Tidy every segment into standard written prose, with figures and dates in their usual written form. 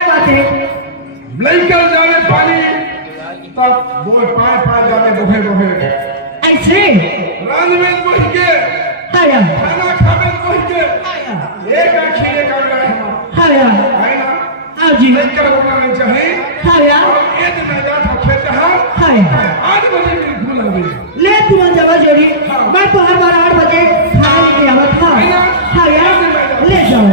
लेकर जाने पानी तब दो पाए पाए जाने बोहे बोहे ऐसे रान में बोह के हाया खाना खाने बोह के एक खीरे का गया हाया है ना आओ जी लेकर बनाने चाहे हाया और एक दिन जाता खेत हां हाया 8 बजे मेरी भूल हो गई ले तुम जगह जोड़ी मैं तो हर बार 8 बजे खाने के आवत था हाया ले जाओ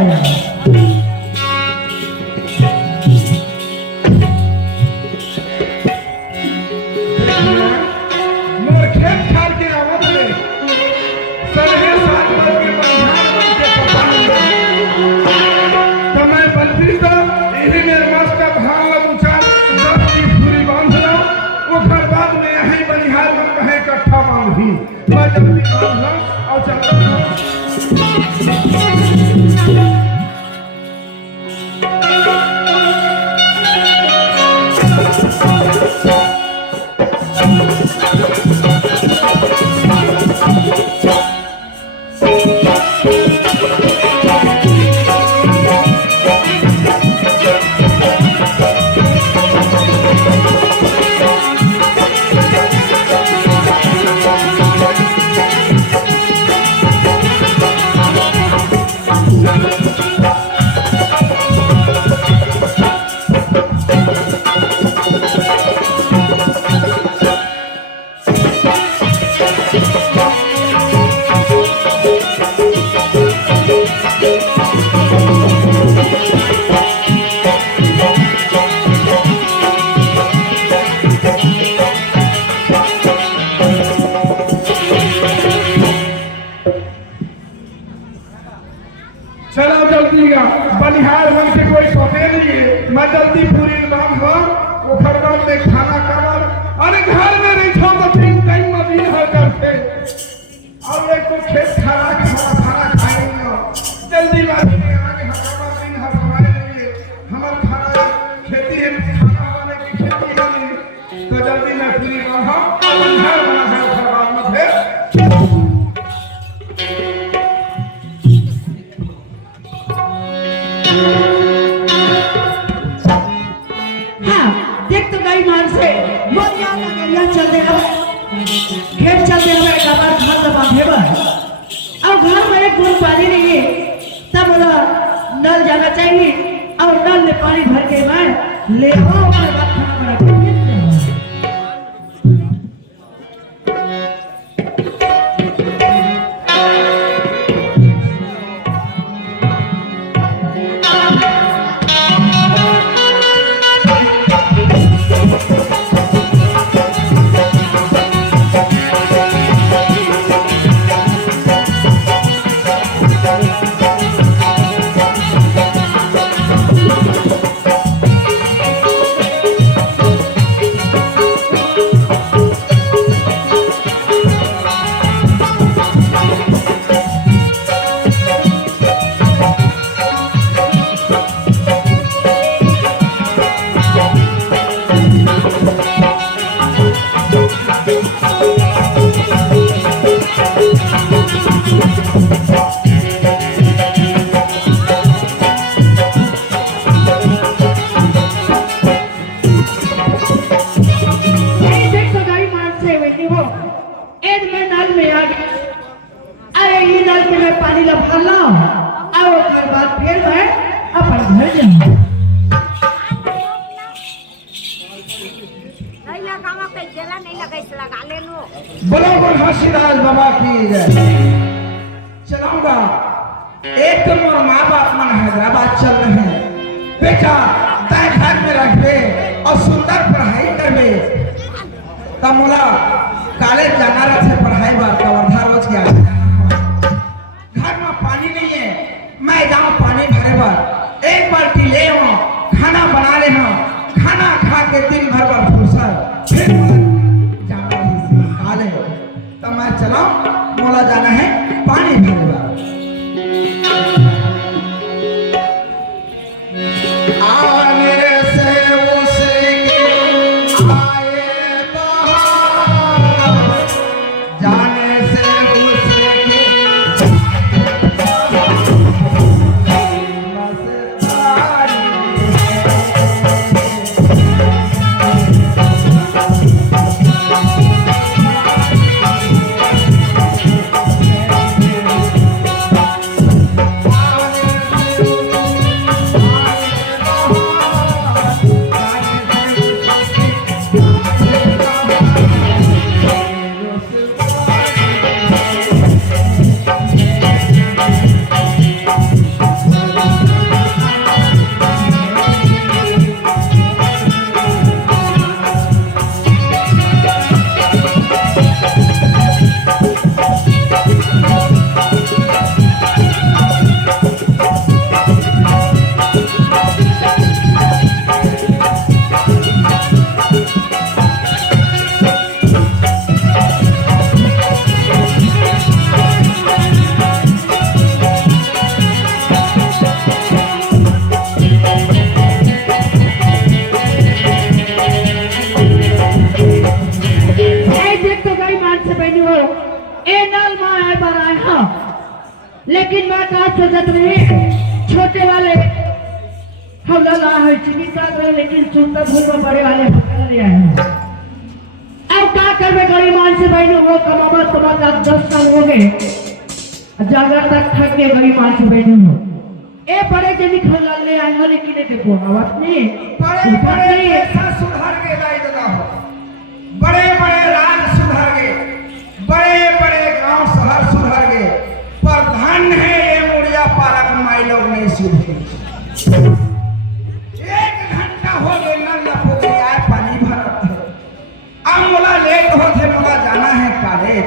बनिहार बन के कोई सोते नहीं है मैं जल्दी पूरी नाम हो वो खरगोन में खाना कवर अरे घर में नहीं छो तो तीन टाइम में दिन हो करते और एक को खेत खाना के खाना खाएंगे जल्दी बाजी में आके हमारा दिन हमारे लिए हमारा खाना खेती है खाना वाले की खेती है तो जल्दी मैं पूरी नाम हो घर बना है खरगोन में फिर खेत चलते हुए कमर घर दबा भेबर और घर में एक बूंद पानी नहीं है तब बोला नल जाना चाहिए और नल में पानी भर के मैं ले आओ उसके बाद खाना बना के पानी ला भर लो और उसके बाद फिर मैं अपन घर जाऊं नहीं लगा वहां पे जला नहीं लगा इस लगा ले लो बोलो बोल हसीदास बाबा की जय चलाऊंगा एक तो मोर माँ बाप मन हैदराबाद चल रहे हैं बेटा तय घर में रखबे और सुंदर पढ़ाई करबे तब मोला कॉलेज जाना रहे पढ़ाई बार का वर्धा रोज गया घर में पानी नहीं है मैं जाऊं पानी भरे बार एक बाल्टी ले आओ खाना बना ले हो खाना खा के दिन भर बार फुर्सत फिर जाना काले तब मैं चला मोला जाना है पानी भरे बार ए नल में आए बार आए हाँ, लेकिन मैं कहा सोचत रही छोटे वाले हम ला है चीनी का रहे, लेकिन सुनता भूल बड़े वाले पकड़ ले आए हैं। अब क्या करबे गरीब मान से बहनों वो कमावा तुम्हारा 10 साल हो गए, जागर तक थक गए गरीब मान से बहनों। ए बड़े जनी खला ले आए हो, लेकिन देखो आवाज नहीं बड़े बड़े ऐसा सुधार के लाई दादा हो, बड़े बड़े राज सुधार गए, बड़े बड़े गांव शहर सुधार गए, पर धन है ये मुड़िया पारा के माई लोग नहीं सुधरे। 1 घंटा हो गए नल लपो के आए पानी भरत थे, अब मोला लेट होते, मोला जाना है कॉलेज,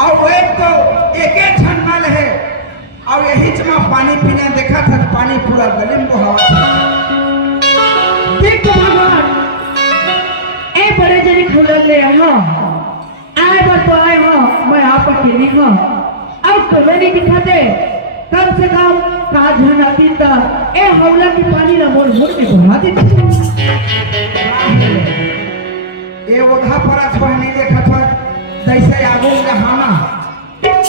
और एक तो एक नल है, और यही जमा पानी पीने देखा था, पानी पूरा गले में हवा था। देखो भगवान ए बड़े जनी खुलल ले हो, आए बार तो आए हो, मैं आप अकेली हो, अब तो मेरी दिखाते कम से कम का झनाती ता ए हौला की पानी ना मोड़ मोड़ के बहा दी। ये उधा पड़ा था नहीं देखा था, जैसे आगू जहाना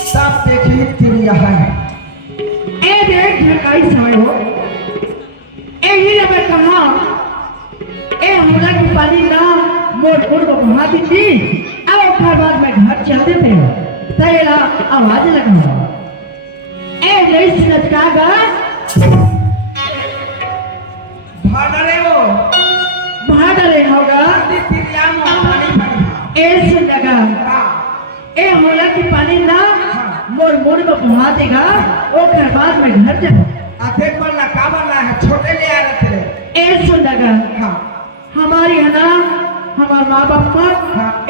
सब देखी तिरिया है। ए देख झकाई समय हो, ए ही मैं कहा ए हौला की पानी ना मोड़ मोड़ को बहा दी थी। अब उसके बाद मैं घर चलते थे, तेरा आवाज लगा ए नहीं सुनता भाड़े वो भाड़े होगा तिरिया में पानी भरी ए सुनगा ए होला की पानी ना मोड़ मोड़ को बहा देगा, उसके बाद मैं घर जाऊँ। आधे पर ना काबला है, छोटे ले आ रहे थे। ए सुनगा हाँ हमारी है ना, हमारे माँ बाप पर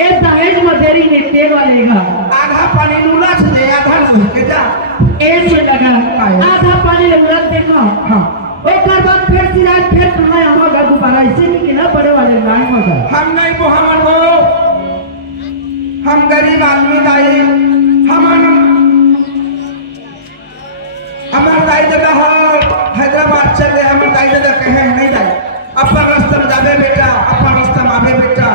ए दहेज में देरी नहीं दे वालेगा, आधा पानी नूला से आधा नूल के जा। ए सुनगा आधा पानी नूला देखो, हाँ उसके बाद फिर सिराज फिर कहाँ हमारा दोबारा इसे नहीं कि ना बड़े वाले लाइन होगा। हम नहीं वो हमन वो, हम गरीब आदमी दाई, हमार दाई दादा हो हैदराबाद चले, हमार दाई दादा कहे नहीं दाई अपन रास्ता में जाबे बेटा, अपन रास्ता में आबे बेटा,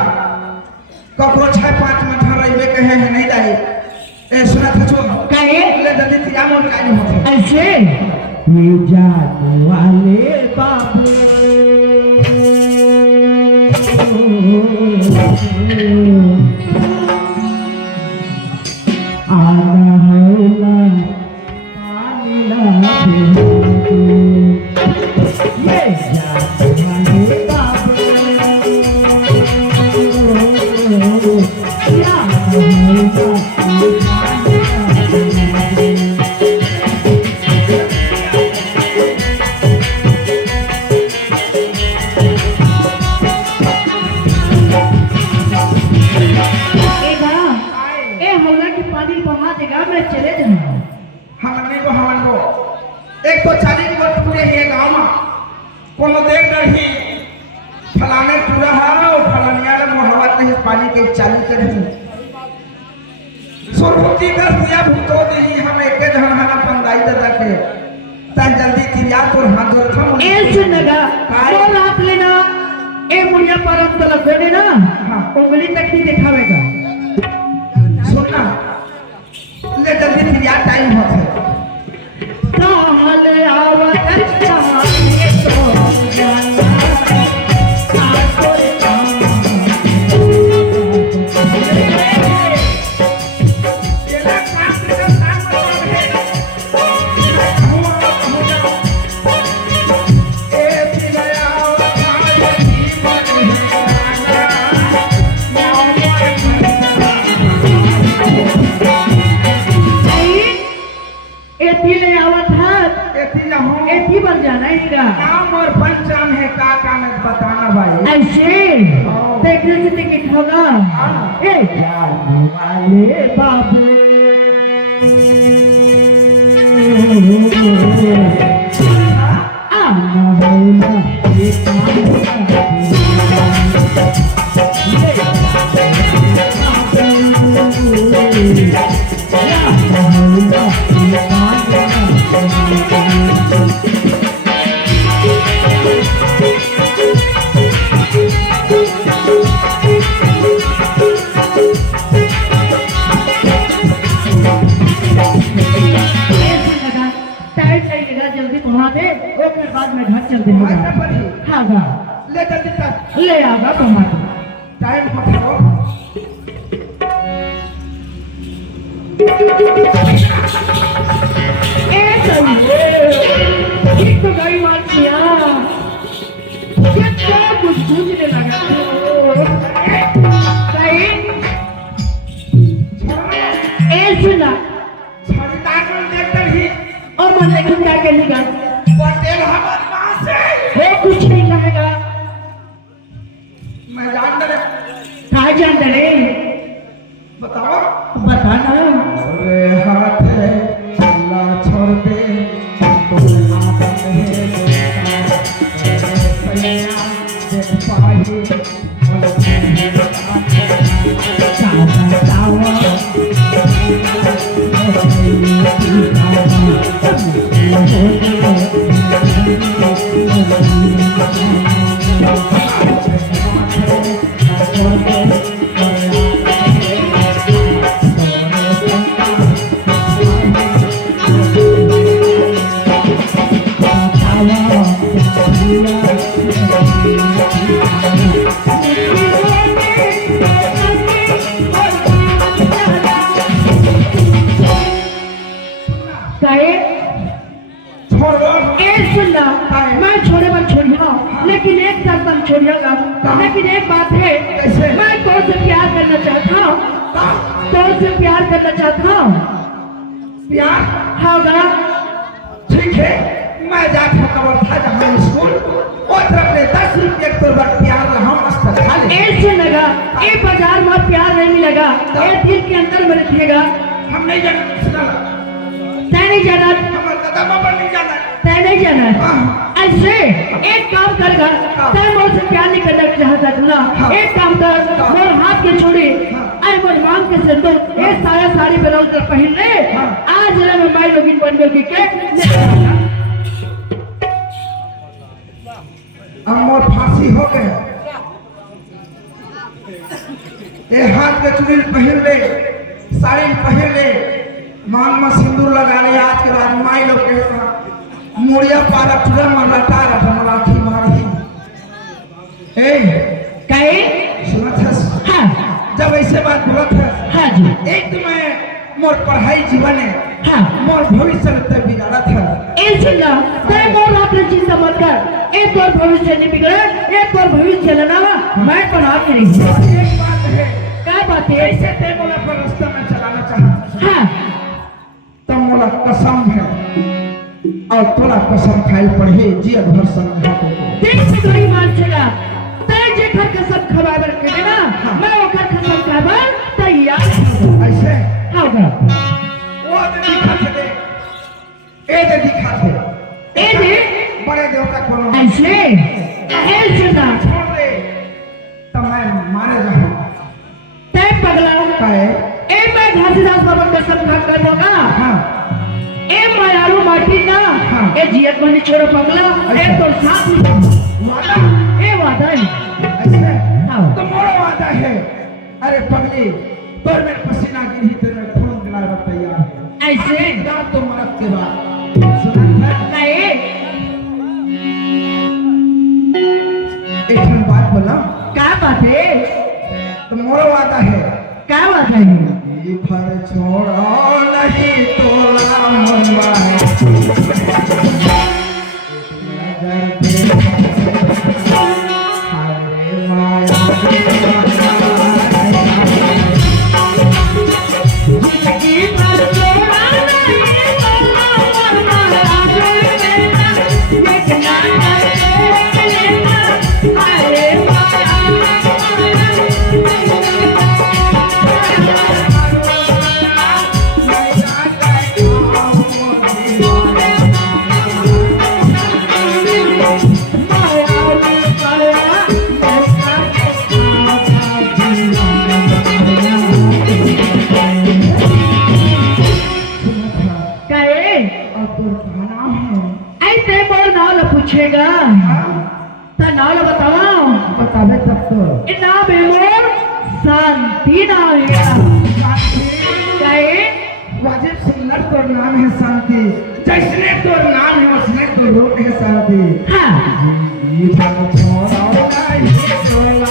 ककरो 6-5 में घर रहिबे कहे है नहीं दाई। ए सुना था जो कहे ले जल्दी तिया मोल काई होते ऐसे ये जाने वाले बाबू आना होला पानी ला ये जाने वाले बाबू या होला चले जाना हमने को एक तो 40 वर्ष पूरे ये गांव में कोनो देख रही फलाने पूरा है और फलानिया ने मोहब्बत नहीं पानी के 40 कर रही सुरभुती का दिया भूतो दही हम एक जन हना पंदाई दादा के ता जल्दी तिया तो हाथ जोड़ हम ए सुनगा बोल आप लेना ए मुड़िया परम तलब देने ना हां उंगली तक ही दिखावेगा सुनना ले जल्दी तिया टाइम होता है कहले आवत चाहे तो जाना नाम और पंचाम है का काम है बताना भाई ऐसे देखने से टिकट होगा ए जाने वाले बाबू आना होला मिनट बाद में घर चल देगा। आजा पड़ी हाँ गा ले जल्दी तक ले आगा कमा टाइम बताओ। ए सही एक तो गाड़ी मार दिया ये क्या कुछ सूझने लगा सही ए सुना छोड़ी ताकन देखकर ही और मन लेकिन क्या कहने का पटेल हमारे पास है। वो कुछ नहीं कहेगा मैं जान रहे कहा जान रहे बताओ। बताना अरे हाथ है अल्लाह छोड़ दे तुम्हें आदत है सैया देख पाही मैं छोड़े मत छोड़िया लेकिन एक शर्त हम छोड़िएगा। लेकिन एक बात है मैं तो से प्यार करना चाहता हूँ तो से प्यार करना चाहता हूँ। प्यार हाँ गा ठीक है मैं जाता कबर था जहाँ स्कूल वो तरफ ले 10 रुपये तो बार प्यार हम मस्त खा ले ऐसे लगा ये बाजार में प्यार नहीं मिलेगा ये दिल के अंदर में रखिएगा। हम नहीं जाना तय नहीं जाना हमारे दादा बाबा नहीं जाना तय नहीं जाना ऐसे एक काम करेगा तय मुझसे प्यार नहीं करना चाहता ना एक काम कर मोर हाथ के छोड़ी आई मोर मांग के सिंदूर ये साया साड़ी ब्लाउज कर पहन ले आज जरा मैं माई लोगिन बन गई के अब मोर फांसी हो गए ये हाथ के चुड़ी पहन ले साड़ी पहन ले मांग में सिंदूर लगा ले आज के बाद माई लोग के मुड़िया पारा चुड़ा में लटा रहा मराठी मारी ए कहे सुना था हाँ जब ऐसे बात बोला था हाँ जी एक तो मैं मोर पढ़ाई जीवन है हाँ मोर भविष्य में बिगाड़ा था ऐसे ना तय मोर अपने चिंता मत कर एक और भविष्य नहीं बिगड़े एक और भविष्य लेना मैं पढ़ा के नहीं एक बात है क्या बात है ऐसे ते मोला पर रास्ता में चलाना चाहता हाँ तो मोला कसम है और तोला कसम खाई पड़े जी भर समझा देख से गई मान चला तय जे घर कसम खवाबर के देना मैं ओकर कसम खाबर तैयार ऐसे हाँ गा वो आदमी दिखा थे ए दे दिखा थे ए दे बड़े देवता को ऐसे ना छोड़ दे तो मैं मारे जाऊं तय पगला काहे ए मैं घासीदास बाबा कसम खा कर होगा हां ए मायारू माटी ना हाँ। ए जियत बनी छोड़ो पगला ए तो साथ वादा ए वादा है ऐसे हाँ। तो मोरा वादा है अरे पगली तोर में पसीना गिरी तो मैं खून गिलाने तैयार है ऐसे जा तो मरद के बाद सुना था नहीं एक बात बोला क्या बात है तो मोरा वादा है क्या बात है ये फर छोड़ो नहीं तोला मनवा नजर दे हाय माया पूछेगा तो नाम बताओ बतावे तब तो नाम है मोर शांति नाम है वाजिब सिंगर तो नाम है शांति जैसने तोर नाम है उसने तो रोक है शादी। हाँ जी भाग छोड़ो नहीं सोला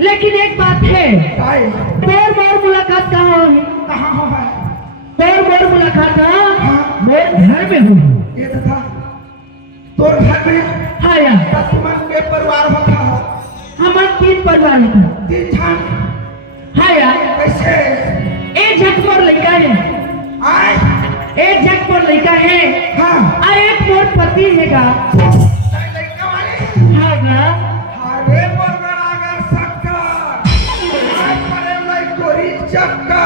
लेकिन एक बात है, तोर मोर मुलाकात कहाँ होगी? कहाँ हो है? तोर मोर मुलाकात हाँ। मोर घर में होगी। ये तो था तोर घर में। हाँ यार तुमन के परिवार होता हो? हमारे 3 परिवार होता। 3 जन? हाँ यार कैसे? एक झक मोर लड़का है, आए एक झक मोर लड़का है, हाँ और एक मोर पति है का। लड़का वाले हाँ ना अरे बरगर अगर सक्का आए परे लाई तोरी चक्का।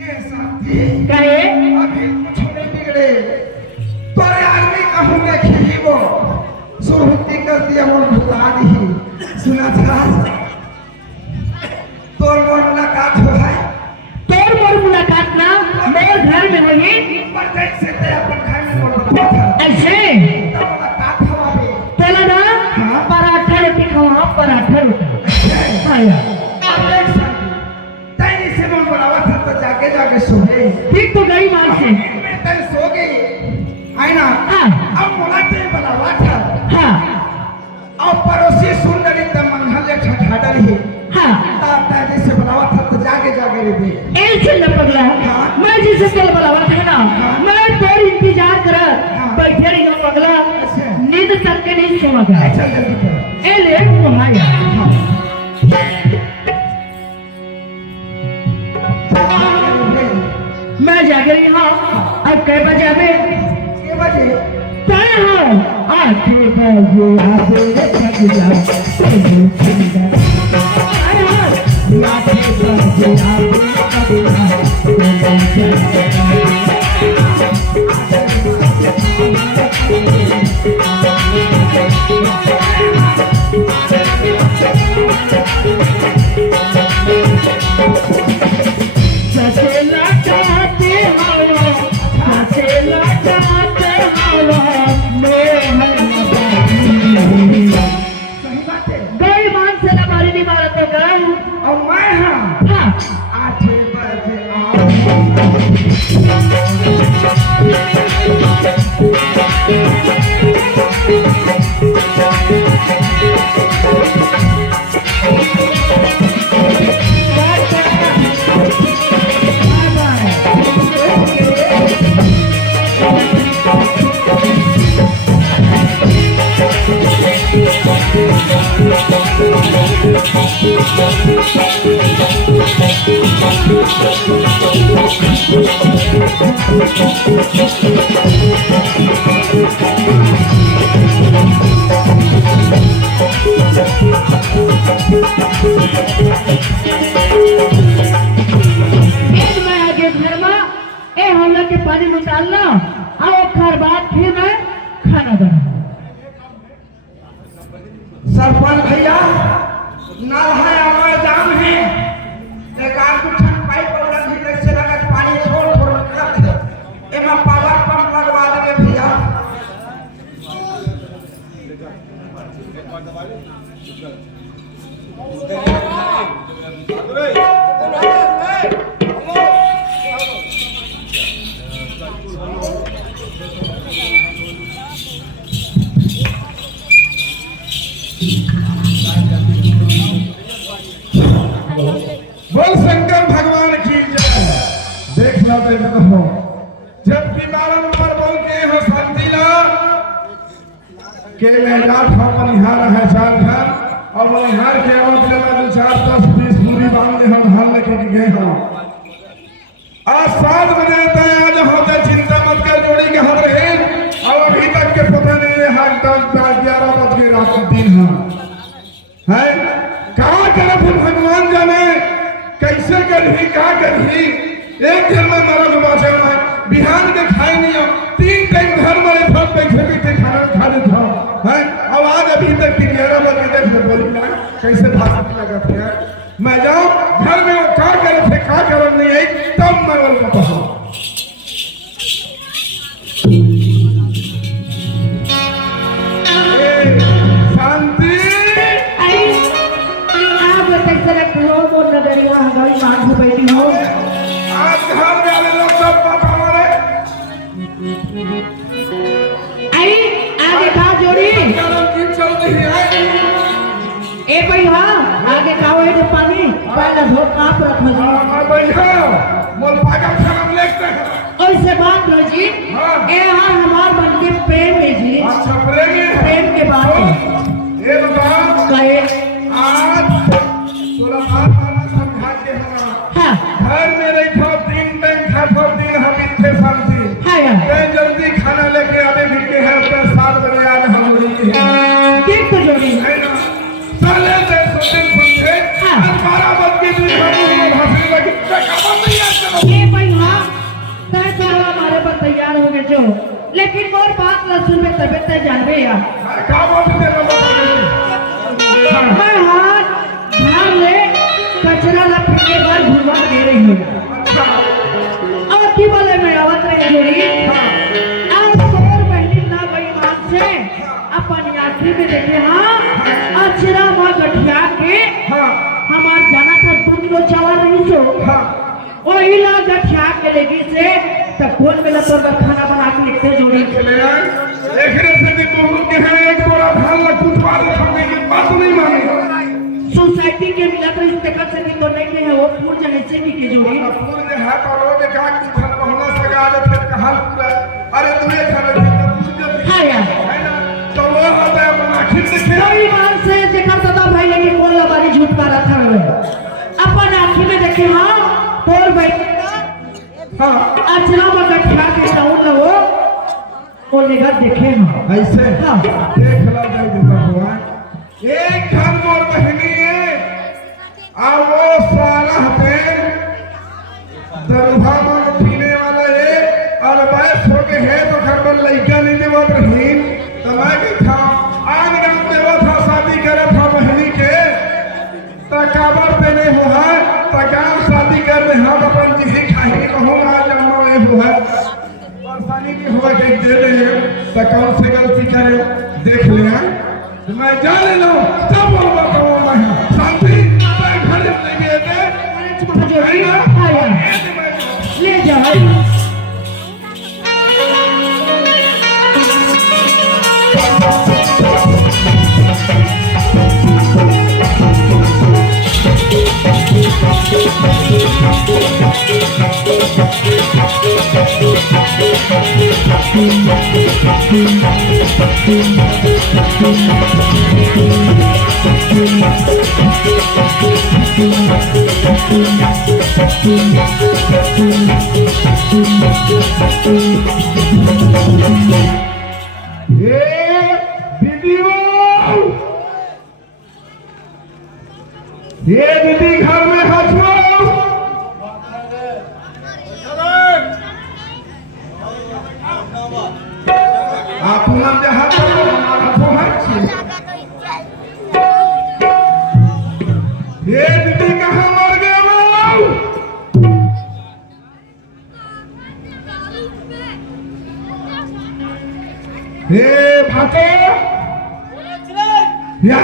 ये साथी कहे अभी कुछ नहीं बिगड़े तोरे आदमी कहूँ मैं खीबो सुरहुती कर दिया मोर भुला दी। सुना था तोर मोर मुलाकात हो है? तोर मोर मुलाकात ना मोर घर में होगी। पर जैसे ते अपन घर में मोर मुलाकात ऐसे तब मुलाकात हवाबे चला ना हाँ। पराठा रोटी खाओ, पराठा रोटी। हाँ यार तैनी से मन बुलावा था तो जाके जाके सो गई। ठीक तो गई मार से। मैं तैन सो गई है ना। हाँ अब मुलाकात बुलावा था हाँ और पड़ोसी सुंदरी तब मंगल ले ठठाड़ा रही। हाँ ताता से बुलावा था तो जाके जाके रे ऐसे न पगला। हाँ। मैं जिसे कल बुलावा था ना हाँ। मैं तेरे इंतजार कर हाँ। बैठे रही हूँ पगला, अच्छा। नींद तक के नहीं सोवा गया। चल जल्दी कर। ए ले मुहाया मैं जागे रही हूँ। अब कै बजे आवे? के बजे? तय हो 8 बजे आवे रे पगला। लाटे बजे आवे चचेला चाहते हवा, चचेला चाहते हवा, मैं सही बात है। गई मान से ना मारी नहीं मारा तो गए। और मैं हाँ हाँ 8 बजे आओ। मैं आगे घर में ए हम लोग के पानी में डालना और खर बाद फिर मैं खाना बना। सरपंच भैया नल है हमारे जाम है एक आध ठन पाइप वाला भी जैसे लगा पानी छोड़ छोड़ कर दे एमा पावर पंप लगवा देंगे भैया। बोल शंकर भगवान की जय। देख लो देखो हो जब भी बारंबार बोलते हो शांति ला के मेहराज हम बनिहार है साल घर और बनिहार के और जगह 2 4 10 20 पूरी बांधे हम हल लेके गए हैं। आज 7 बजे तय आज होते चिंता मत कर जोड़ी के हम रहे और अभी तक के पता नहीं है हाल तक 11 बज के रात के 3 है कहाँ करे भगवान जाने कैसे करही का करही एक दिन में मरद बाँचल है बिहान के खाए नहीं हो 3 टाइम घर में सब बैठे बैठे खाना खा लेते हो है और आज अभी तक की 11 बजे तक बोली ना कैसे भाषण लगते हैं। मैं जाऊँ घर में वो का करे थे का करम नहीं है तब मैं वो बताऊँ। शांति आप कैसे रखते हो वो नगरिया हमारी माँ को बैठी हो आज घर में आने लोग सब बात हमारे आई आगे कहा जोड़ी करम की चलती है ए भैया आगे कहा है जो पानी पहले धोप आप रखो जी भैया मोल पागल खराब लेते हैं ओइसे बात लो जी हाँ। ए हाँ हमार बनते प्रेम है जी अच्छा प्रेम के बात है ये बता कहे आज तोरा बात माना समझा के हम हाँ घर में रही था 3 टाइम खाता दिन हम इतने शांति हाँ यार मैं जल्दी खाना लेके आने गिरते हैं अपने 7 बजे आज हम लोग देख तो जोड़ी है ना साले से सोचे समझे हाँ। आज 12 बज के दिन हम लोग भाषण लगे कब नहीं आते ए भैया तय सारा हमारे पर तैयार हो गए जो लेकिन और बात न सुन में तबियत जानवे यार का बोलते लोग मैं हाथ घर में कचरा रखने के बाद भूलवा दे रही हूँ और की बोले मैं आवत रही जोड़ी आज 4 महीने ना बेईमान से अपन यात्री में देखे हाँ अचरा माँ गठिया के हाँ हमार जाना था 2 किलो चावल नहीं सो हाँ वही ला गठिया के लेगी से तब फोन में लगा तो खाना बना के लिखते जोड़ी चले यार देखने से भी बहुत के हैं एक बोरा धान ला कुछ बात करने की बात नहीं मानी सोसाइटी के मिला तो इस तक से तो नहीं के है वो पूर्ण जने से भी के जोड़ी पूरे ने है करो के का की धन पहला सगा दे फिर कहां पूरा अरे तुम्हें खबर की पूरे हाँ यार है ना तो वो होता है अपना आखिर देखे कोई बात से जेकर सदा भाई लेके कौन लबारी झूठ पा रहा था अपन आंखी में देखे हाँ तोर भाई हां अचरा में गठिया के साउंड लो वो निगाह देखे हाँ ऐसे हाँ देख ला जाए देता हुआ एक घर मोर बहनी है आ वो सारा हते दरभा में पीने वाला है और वयस हो के है तो घर पर लड़का नहीं देवत रही तब के था आज गांव देवा था शादी करे था बहनी के तकाबर पे नहीं हुआ तकाम शादी कर रहे हम अपन जी खाही कहूँ आज हम ये हुआ परेशानी की हुआ के दे दे तकाम से गलती करे देख लिया मैं जा ले लो तब वो बताऊँ मैं शांति मैं घर लेके दे जोड़ी हाँ यार ले जाओ ये वीडियो ये दीदी घर में हंसो आप हम जहाँ पर हमारा पहुँच ये दीदी कहाँ मर गए वो ये भाते या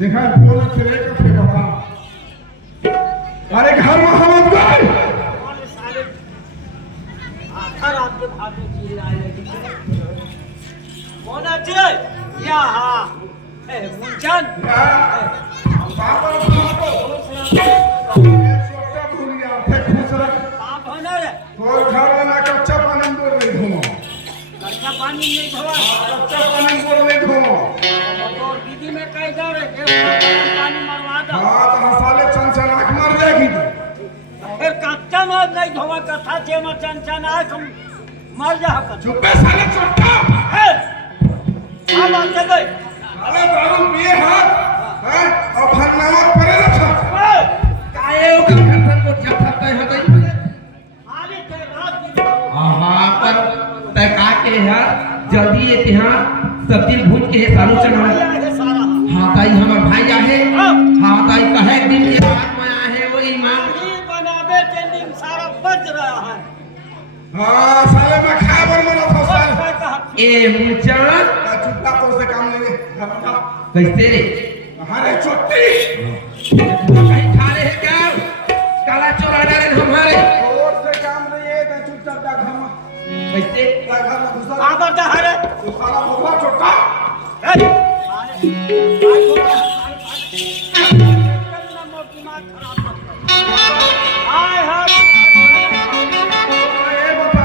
देखा बोले चले कैसे बता अरे घर में हम गए आखिर आपके भाभी चिल्लाए कौन अजय या हाँ ए मुंचन पापा को छोटा भूलिया थे खुश रख आप होना रे और घर वाला कच्चा पानी बोल रही हूँ कच्चा पानी नहीं भवा कच्चा पानी बोल रही हूँ नाचे में चंचना तुम मर जा कर चुप है साले चोटा क्या बात है भाई साले दारू पिए हैं और फरनामा करे रखा काहे ओकर खतन को जाता है हतई आले ते रात की हां पर तय का के है जल्दी ये तिहां सब्जी भूज के है सालू चना है सारा हां ताई हमर भाई आहे हां ताई कहे दिन ये बात में आहे वही मां ये बनावे के दिन सारा बच रहा है हां साले में खाबर में था साल क्या कहा ए मुचन चुपता तो से काम लेंगे कैसे रे अरे चोटी कहीं खा रहे हैं क्या काला चोर आ रहे हमारे और से काम नहीं है तो चुपचाप जा घर में कैसे घर में घुसा कहां पर जा है तो सारा भगवा चोटा ये बता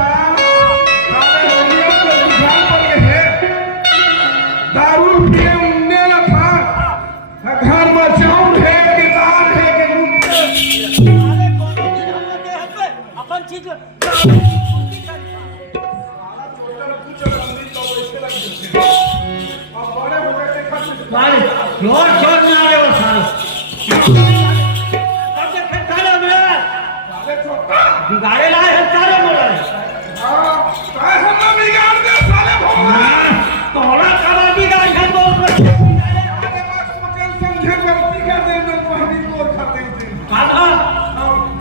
सारे दुनिया को बुझान पर ये है दारू पिए उन्ने ना था घर में चाउर है कि दाल है कि मूंग अपन चीज सारा चोटर कुछ लंबी तो वैसे लग जाते अब बड़े हो गए देखा साले जोर जोर में आ रहे हो साले अब जे फिर खाना मेरा साले चोटा बिगाड़े लाए हैं सारे मोड़ा हां काय हम बिगाड़ दे साले भगवान तोड़ा करा बिगाड़ है तो आगे बात सोचें समझे गलती कर दे मैं पहली तोड़ खाते थे काका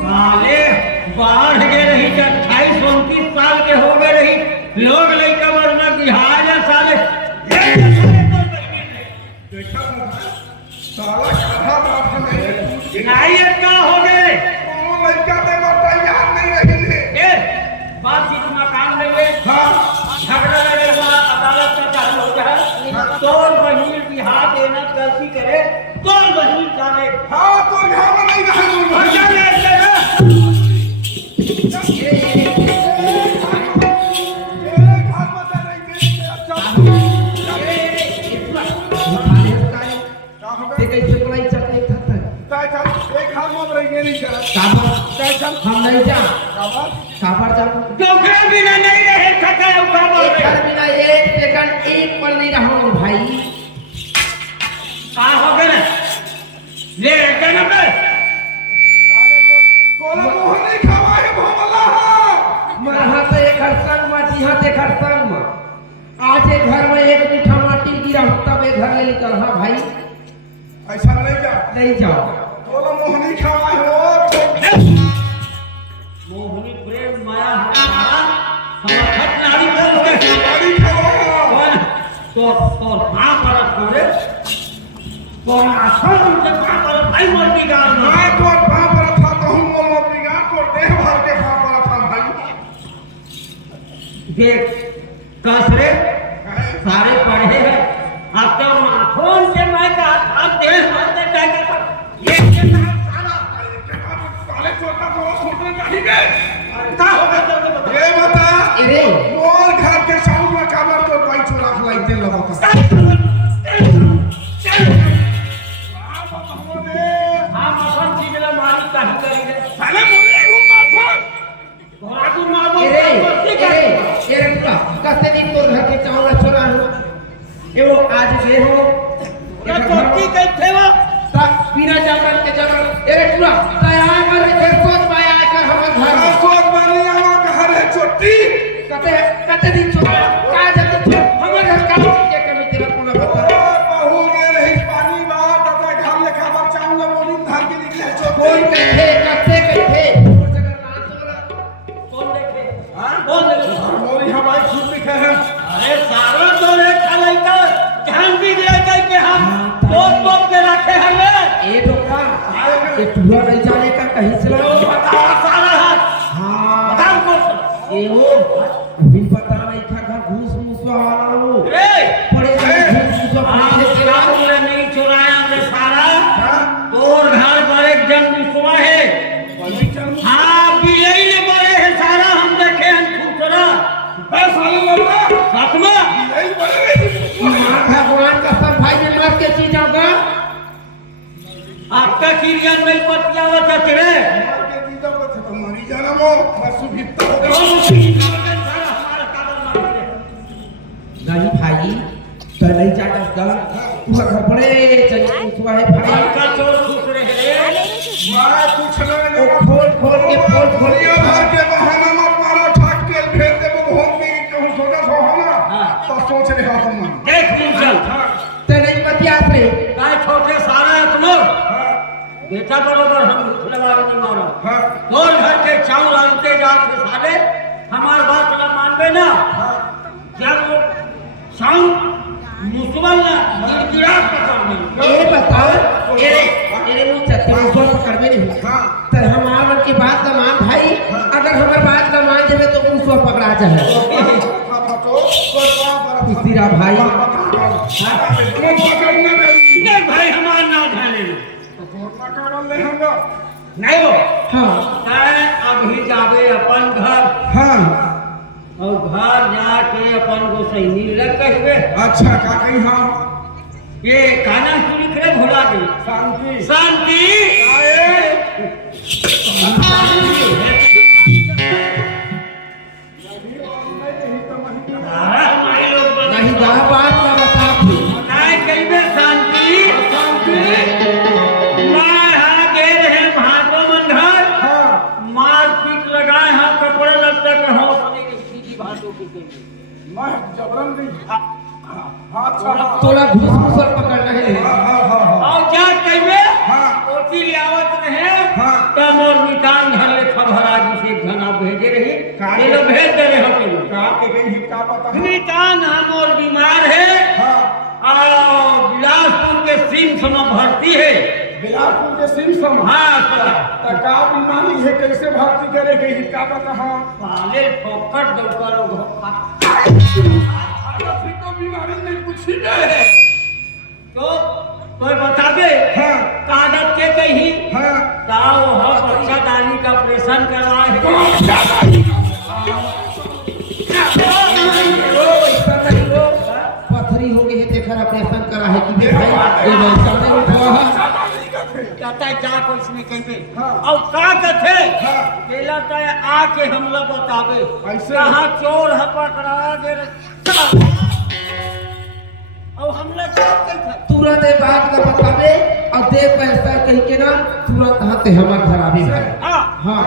साले बाढ़ के रही 28 29 साल के हो गए रही लोग लइका मरना की हाज है साले देखा साला कथा बात है नहीं का हो गए कौन लड़का दे मरता याद नहीं रही ए बात चीज मकान में गए हां झगड़ा लड़ेगा अदालत का चालू हो जाए तो वही बिहार देना गलती करे तो वही जाने हां तो घर में नहीं रहे भैया ले हम नहीं जा काबर जा डोकरे बिना नहीं रहे सके एक घर बिना एक सेकंड एक पल नहीं रहूं भाई का हो गए ले के ना पे मरहा से एक हरसंग में जी हां एक हरसंग में आज एक घर में एक मीठा माटी गिरा तब एक घर ले निकल हां भाई ऐसा नहीं जा नहीं जाओ बोला मोहनी खावा हो मोहनी प्रेम माया हमारा समर्थक नारी कर के गाड़ी खावा कौन तो ना पर छोड़े कौन आसन से ना पर भाई मर की गाल में मैं तो बाप रहा था तो हम बोलो बिगाड़ तो देह भर के बाप रहा था भाई देख कसरे सारे पढ़े हैं अब तो आंखों से मैं का हाथ दे मारते जाएगा ये साला साले छोटा को छोटे नहीं गए का हो गया जल्दी बता ये बता अरे मोर घर के साउंड में काबर तो भाई चोरा खलाई दे लगा था हम अपन चीज ला मारी कहीं करेंगे साले मोरे घूम मार घोड़ा तू मारो अरे का कते दिन तो घर के चावल छोरा हो एवो आज गए हो क्या चोटी कैसे वो तक बिना जाकर के जगह अरे पूरा तैयार कर एक सोच पाया कर हमर घर में सोच बानी आवा घर है छोटी कते दिन छोरा का जल्दी छोड़ हमर घर का के कमी तेरा कोना बता बहू गे रही पानी बात तब घर ले खाबर चावल मोनी धार के निकले कौन छोटी कथे कते कथे और जगह ना तोरा कौन देखे कौन देखे मोरी हमारी खुद लिखे हैं अरे सारा तो एक खलाइका ध्यान भी दे के हम पोप के रखे हैं ए डोका ये पूरा नहीं जाने का कहीं से तो बता सारा हाथ हां बता को ए ओ अभी पता नहीं था घर घूस मुस वाला लो रे पड़े घूस मुस आज वाला तेरा तुमने नहीं चुराया रे सारा तोर घर पर एक जन विश्वा है हाँ बिलई ने बोले है सारा हम देखे हैं खूबरा बस साले लौटा सच में यही बड़े मां भगवान का सब भाई ने मार के चीज होगा आपका किरियन में पतिया होता चले मार के दी जब थे तो मरी जाना वो मैं सुभिता हो गया नहीं भाई तो नहीं जाना का तू कपड़े चले उठवा है भाई का चोर खुश रहे रे मैं कुछ नहीं खोल के ये भर के बहाना मत मारो ठाक के फेर दे वो घूम के कहूं सोचा सो हो ना तो सोच रहे हो तुम देख मुंचल ते नहीं बतिया रे काय छोटे सारा है तुम बेटा बरोबर हम लगा नहीं मारो हां कौन घर के चावल आनते जाते साले हमार बात ना मानबे ना क्या वो शाम मुसलमान ना गिरा पकड़ में ये बताओ तेरे मुंह चत्ते ऊपर पकड़ में नहीं हां तर हमार की बात ना मान भाई अगर हमार बात ना मान देवे तो ऊपर पकड़ा जाए तीसरा भाई नहीं भाई हमार ना ढाले नहीं वो हाँ मैं अभी जावे अपन घर हाँ और घर जाके अपन को सही लग कहबे अच्छा का कहीं हाँ ये काना चुरी करे भोला के शांति शांति हमारे लोग नहीं जा बात ना बता तू बताए कहबे शांति मैं हाँ गए रहे भागो मंदिर हाँ मार पीट लगाए हाँ कपड़े लगते के हो सीधी भाषो की कहेंगे मैं जबरन दी हाथ छाड़ा तोला घूस घूसर पकड़ रहे हैं और क्या कहबे हाँ ओती लियावत रहे हाँ। तब और मिटान घर ले खबरा जी से घना भेजे रही ये लोग भेज दे रहे हो के लोग का के गई हिक्का पता है मिटान हम और बीमार है हाँ और बिलासपुर के सिम्स में भर्ती है बिलासपुर के सिमसम हाँ पता तो का बीमारी है कैसे भर्ती करे गई हिक्का पता हाँ पाले फोकट दौका लोग फिर तो बीमारी नहीं कुछ ही नहीं है तो कोई बताबे हाँ कागज के कही हाँ ताओ हो बच्चा दानी का ऑपरेशन करवा है पथरी हो गई है देखा ऑपरेशन करा है कि भाई ये वैसा नहीं उठा है कहता है जा को इसमें कहबे हाँ। और का कथे हाँ। केला का आके हमला बताबे ऐसे? कहां चोर है पकड़ा दे रे और हमला क्या कहता तुरंत ये बात ना बतावे और दे पैसा कह के ना तुरंत हाथे हमार घर आवे भाई हां हाँ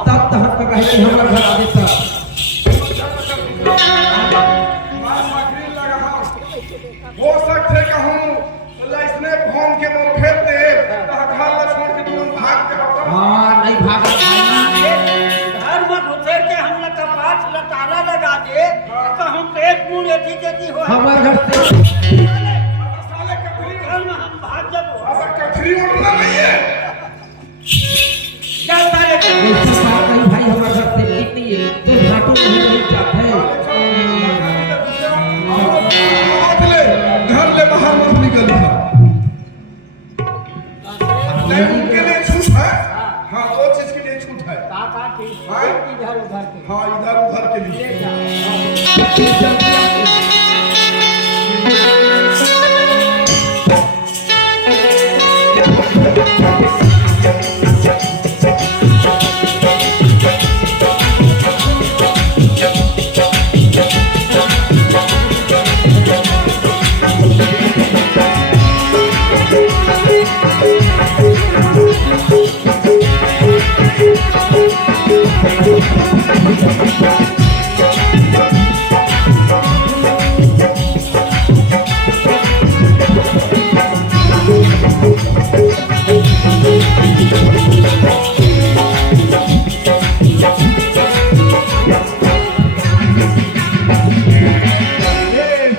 तब तक का कहे कि हमार घर आवे तब हो सकते कहूँ इसने फोन के मुंह फेंक दे तो घर ला छोड़ के तुरंत भाग के हटो हाँ नहीं भागा घर में घुसेर के हमला का पांच लताला लगा दे तो हम पेट मुंह एथी देती हो हमार घर से साले कखरी घर में हम भाग जब अब कखरी उड़ना नहीं है चल साले ऐसा बात नहीं भाई हमार घर से ठीक नहीं है तो घाटों में नहीं जाते हैं घर ले बाहर मत निकल उनके लिए छूट है हाँ दो चीज के लिए छूट है का ठीक हाँ? इधर उधर के हाँ इधर उधर के लिए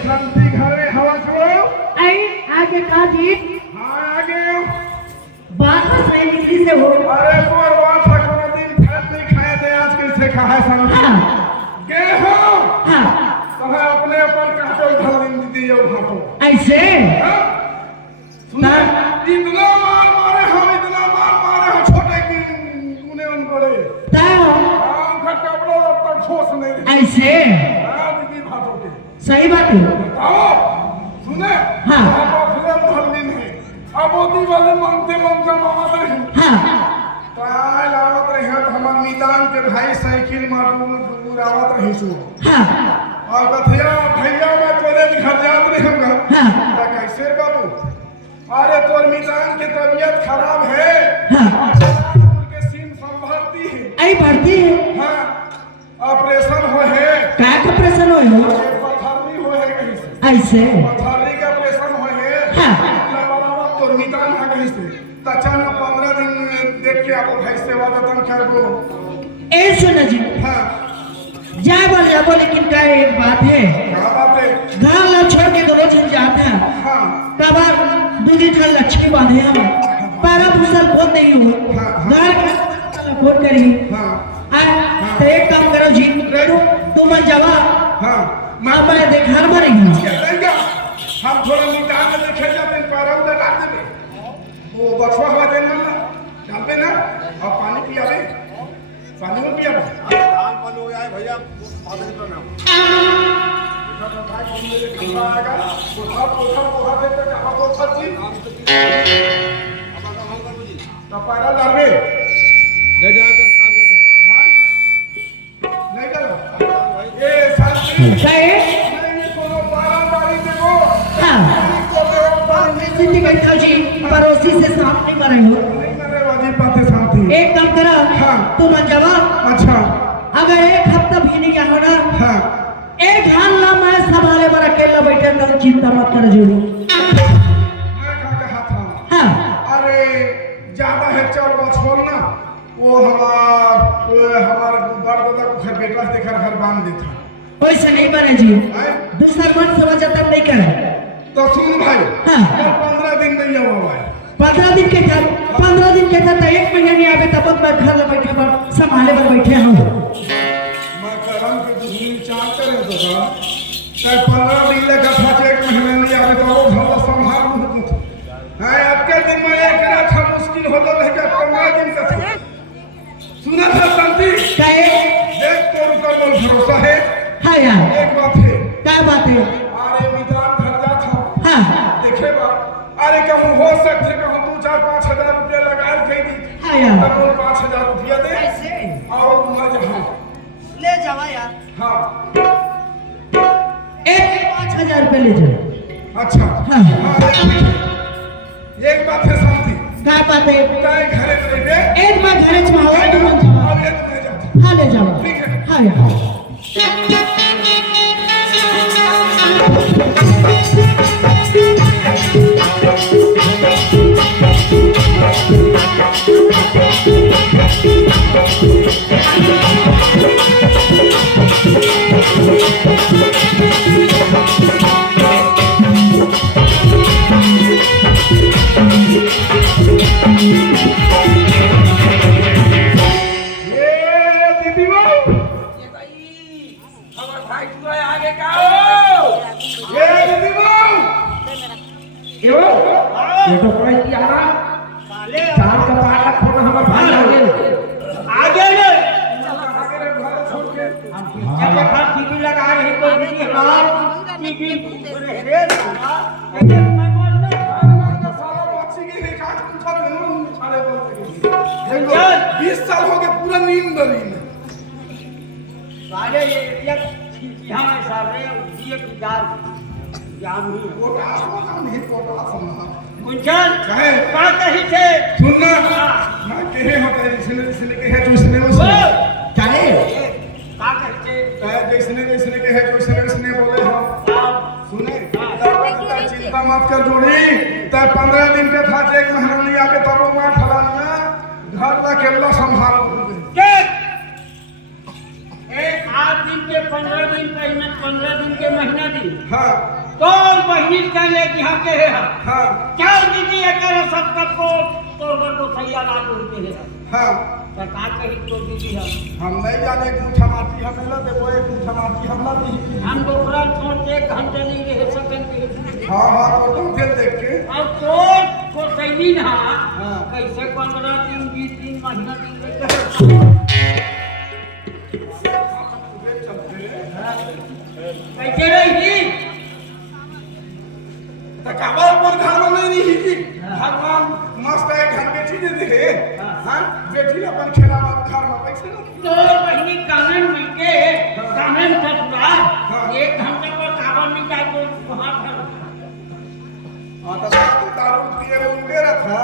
शांति घर में हवा छोड़ो आई आगे का जी हाँ आगे बात तो सही निकली से हो अरे कोई बात है कोनो दिन फैट नहीं खाए थे आज कैसे खाए समझ हाँ गए हो हाँ तो है अपने ऊपर काटो धर दिन दीदी यो भाटो ऐसे हाँ? सुना इतना मार मारे हम छोटे की उन्हें उन बड़े ताओ हम का कपड़ो अब तक ठोस नहीं रही ऐसे हाँ दीदी भाटो के सही बात है आओ सुने हाँ। आप अपने भर दिन है अब ओदी वाले मांगते मांगते मामा रही हाँ काय लावत रही मीतान के भाई साइकिल में डुरावत रही सो हाँ और बथिया भैया मैं तोरे घर जात रही हूँ हाँ कैसे बाबू अरे तोर मीतान की तबीयत खराब है हाँ के सीन संभालती है आई बढ़ती है हाँ ऑपरेशन हो है काय का ऑपरेशन हो पथरी हो है कहीं से ऐसे पथरी का ऑपरेशन हो है हाँ बराबर तोर मीतान है कहीं से तचन 15 दिन देख के आपको भाई सेवा जतन कर दो ए सुन जी हाँ जाबो लेकिन क्या एक बात है क्या बात है घर ला छोड़ के दोनों चल जाते हैं हाँ कबार दूधी ठल लक्ष्मी बांधे हम पारा फुसल फोन नहीं हो हाँ, घर का फोन करी हाँ तो एक काम करो जी तुम जवा हाँ माँ मैं देखा मरेंगे क्या हम थोड़ा मीतान में देखे जाते हैं पारा उधर डाल देंगे वो बछवा हवा देना ना डालते ना और पानी पियावे पानी में पियावे भैया पारा डालवे ले जाकर काम करता हाँ नहीं करो ये शांति क्या है नहीं कोनो पारा बारी देखो हाँ जिंदगी बैठा जी पड़ोसी से साफ नहीं मरे हो नहीं करे वाजी बातें शांति एक काम करो हाँ। तुम जवा अच्छा अगर एक हफ्ता भी नहीं गया हो ना हाँ एक हाल ना मैं संभाले पर अकेला बैठे तो चिंता मत कर जोड़ी मैं कहा था हाँ अरे ज्यादा है चौर को छोड़ना वो हमार बड़दादा को घर बेटा से घर बांध देता वैसे नहीं बने जी हैं? दूसरा मन समझ तब नहीं करे तो सुन भाई हाँ। 15 दिन नहीं हुआ भाई 15 दिन के तक 15 दिन के तक एक महीने नहीं आवे तब मैं घर में बैठे पर संभाले पर बैठे हूँ मैं करम के दुश्मनी चाह करे तो का चाहे 15 दिन लगा था एक महीने नहीं आवे तो वो घर संभाल नहीं है आपके दिन में एक रात था मुश्किल हो तो लेके 15 दिन से सुना था शांति कहे देख तो उनका बोल भरोसा है हाँ यार एक बात है क्या बात है अरे मित्रान घर जा था हाँ देखे बा अरे कहूँ हो सकते कहूँ 2-4-5 हजार रुपया लगा के दी हाँ यार तब 5,000 रुपया दे और मर जा ले जावा यार हाँ एक 5,000 रुपये ले जाओ अच्छा हाँ। एक बात है शांति क्या बात है चाहे घरे में रहिए एक बार घरे में आओ तो मन जावा और एक में जाता हाँ ले जाओ ठीक है हाँ यार ये दीदी वो हमारे भाई तुम्हारे आगे का हो ये दीदी वो यो ये तो कोई किया ना चार का पाटा खोना हमारे भाई आगे आगे ले आगे रे घर छोड़ के जब घर टीवी लगा रही तो दीदी हमार टीवी रे साला मैं बोलना साला बच्ची की है का पूछा देनो साले बोलते चल 20 साल हो गए पूरा नींद डरी में साले ये यहाँ साले ये गुजार जाम ही वो रास्ता नहीं कोटा समझा गुंजन कहे का कही थे सुनना मैं कहे हो कहे इसने कहे जो इसने उसने चाहे का कही थे कहे जैसने कहे जो इसने बोले हम सुने तब चिंता मत कर जोड़ी तब 15 दिन के था 1 महीना नहीं आके तब मैं फलाना घर ला केला संभाल के एक 8 दिन के 15 दिन पहले 15 दिन के महीना दिन हाँ तो महीने का लेके हम के है हाँ क्या दीदी कर सब को तो सैया ला होते हैं हाँ सरकार कही तो दीदी हम नहीं जाने गुठा माटी हम ला देबो एक गुठा माटी हम ला दी हम दोपहर छोड़ के 1 घंटे नहीं रह सकते हाँ हाँ तो फिर देख के और तो को सही ना हाँ। कैसे 15 दिन 20 दिन महीना दिन कैसे रहेगी तो काबा पर घर में नहीं रही भगवान मस्त है घर बेटी दे दे हाँ बेटी अपन खेला घर में पैसे ना तो बहनी कानन मिलके कानन ससुराल एक घंटे पर काबर निकाल को वहां घर हाँ तो दारू पिए उगे रखा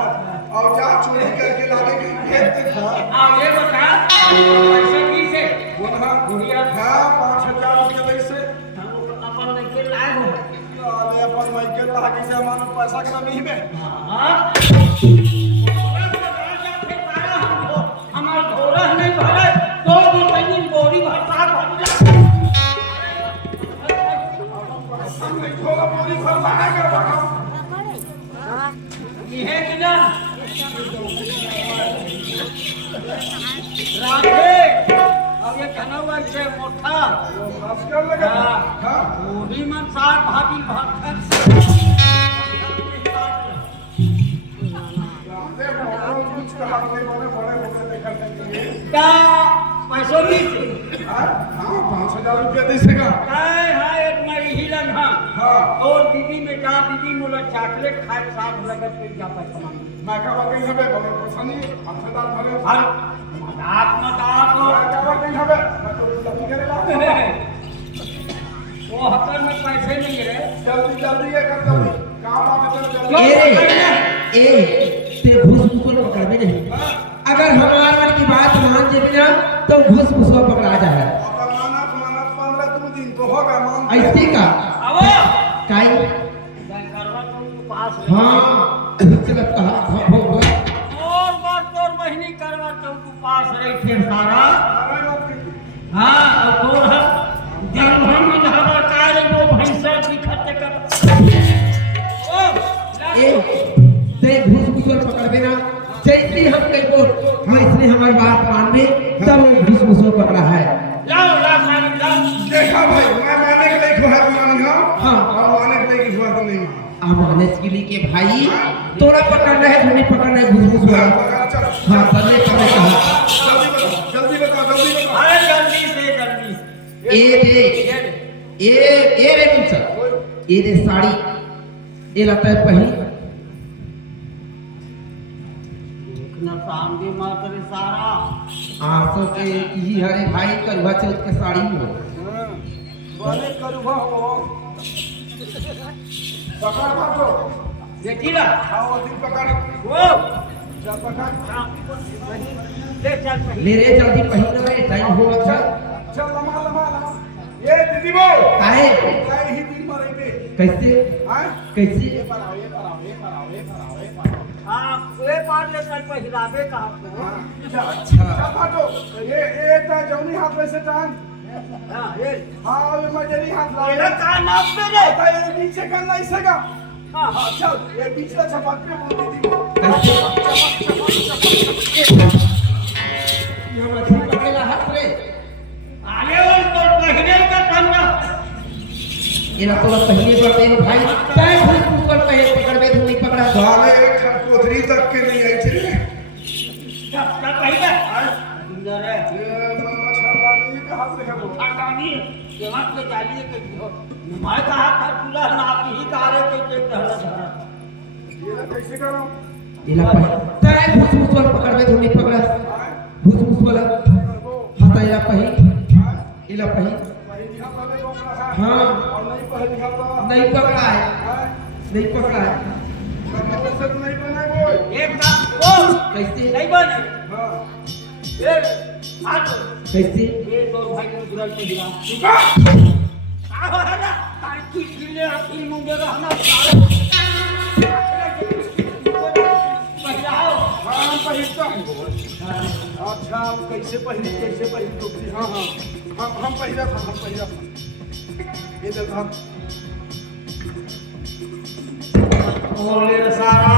और जा चोरी करके लावे के भेजते था आप ये बता पैसे की से वहाँ गुड़िया हाँ 5,000 रुपये वैसे अपन लेके लाए हो अरे अपन माइकल लागे से हमारा पैसा का नहीं में हां हमारा घोड़ा नहीं भरे 2 दिन पहले बोरी भरता भर हमने थोड़ा पूरी भर लाना कर रखा ये है कि ना राधे अब ये कनवा से मोटा आजकल लगा हाँ पूरी मन साथ भाभी भक्तन राधे बहुत कुछ कहा बड़े बड़े बड़े देखा देंगे क्या पैसों की हाँ 5,000 रुपये दे सका हाय हाय एक मरी हिलन हाँ हाँ और दीदी में जा दीदी मोला चॉकलेट खाए साथ लगत के जा पैसा मांगे मैं का वर्किंग हबे बहुत पसंद नहीं 5,000 भरे हर मजाक मजाक मैं का वर्किंग हबे मैं तो लकी करे ला वो हकर में पैसे नहीं रे जल्दी जल्दी ये कर जल्दी काम आ तो जल्दी ए ते घूस घूस पकड़ में नहीं अगर हमार मन की बात मान जे बिना तो घूस घूस पकड़ा जाए अब मानत 15 दिन तो होगा मान ऐसे का आवो काई करवा तो पास हाँ चलत कहा होगा और बार तोर बहिनी करवा चौक पास रही थे सारा अरे मत की हाँ और तोर है जब हम धावा काल वो भैंसा की खत्ते कर ओ ए ते घूस घूस पकड़ बिना जैसे हम कहीं को वैसे हमारी बात मान में तब वो घूस घूस पकड़ा है लाओ ला मानी लाओ देखा भाई मैं माने के लिए है मानी हां हाँ और माने के लिए हुआ तो नहीं आवाज के लिए के भाई तोरा पकड़ना है तुम्हें पकड़ना है घूस घूस वाला चल हाँ करने करने कहा जल्दी बताओ अरे जल्दी से जल्दी ए दे ए रे मुझसे ए दे साड़ी ए लगता है पही न सामने मात्र सारा आंसू के यही हरे भाई करवा चौथ के साड़ी हो बने करुवा हो पकड़ मारो देखिला आओ दिन पकड़ वो चल पकड़ ले चल पहले ले रे जल्दी पहन रे टाइम हो अच्छा चल लमा लमा लमा ये दीदी वो काहे काय ही दिन मरेंगे कैसे हां कैसे ये कराओ हां वे पार ले चल पहिरावे का आपको अच्छा चल फाटो ये ता जौनी हाथ में से टांग हां ये हां ये मजेरी हाथ मेरा ला का नाम पे रे ता ये नीचे करना इसका हां हां चल ये पिछला छपाक पे बोल दीदी वो कैसे ये हमरा ठीक पकड़ेला हाथ रे आले और तो पहने का तंगा ये ना तोला पहले बात है भाई काय घूस घूस पहले पकड़बे तू नहीं पकड़ा साले एक कोथरी तक के नहीं आई छे क्या कहिबे सुंदर है ये मम्मा छाला नहीं के हाथ में है वो फटानी केवट के जालिए के मैं कहा था पूरा नाप ही कारे के कहला ये कैसे करो ये ना काय घूस घूस पकड़बे तू नहीं पकड़ा घूस घूस वाला हाथ या पही इला पही हाँ नहीं पकड़ा है नहीं पकड़ा है एक बात ओ कैसे नहीं बने ये हाथ कैसे ये तो भाई को गुरल पे गिरा का हो ना तारी की गिले अपनी मुंगे रहना अच्छा कैसे पहले तो हाँ हाँ हम पहला था ये देखा ओले सारा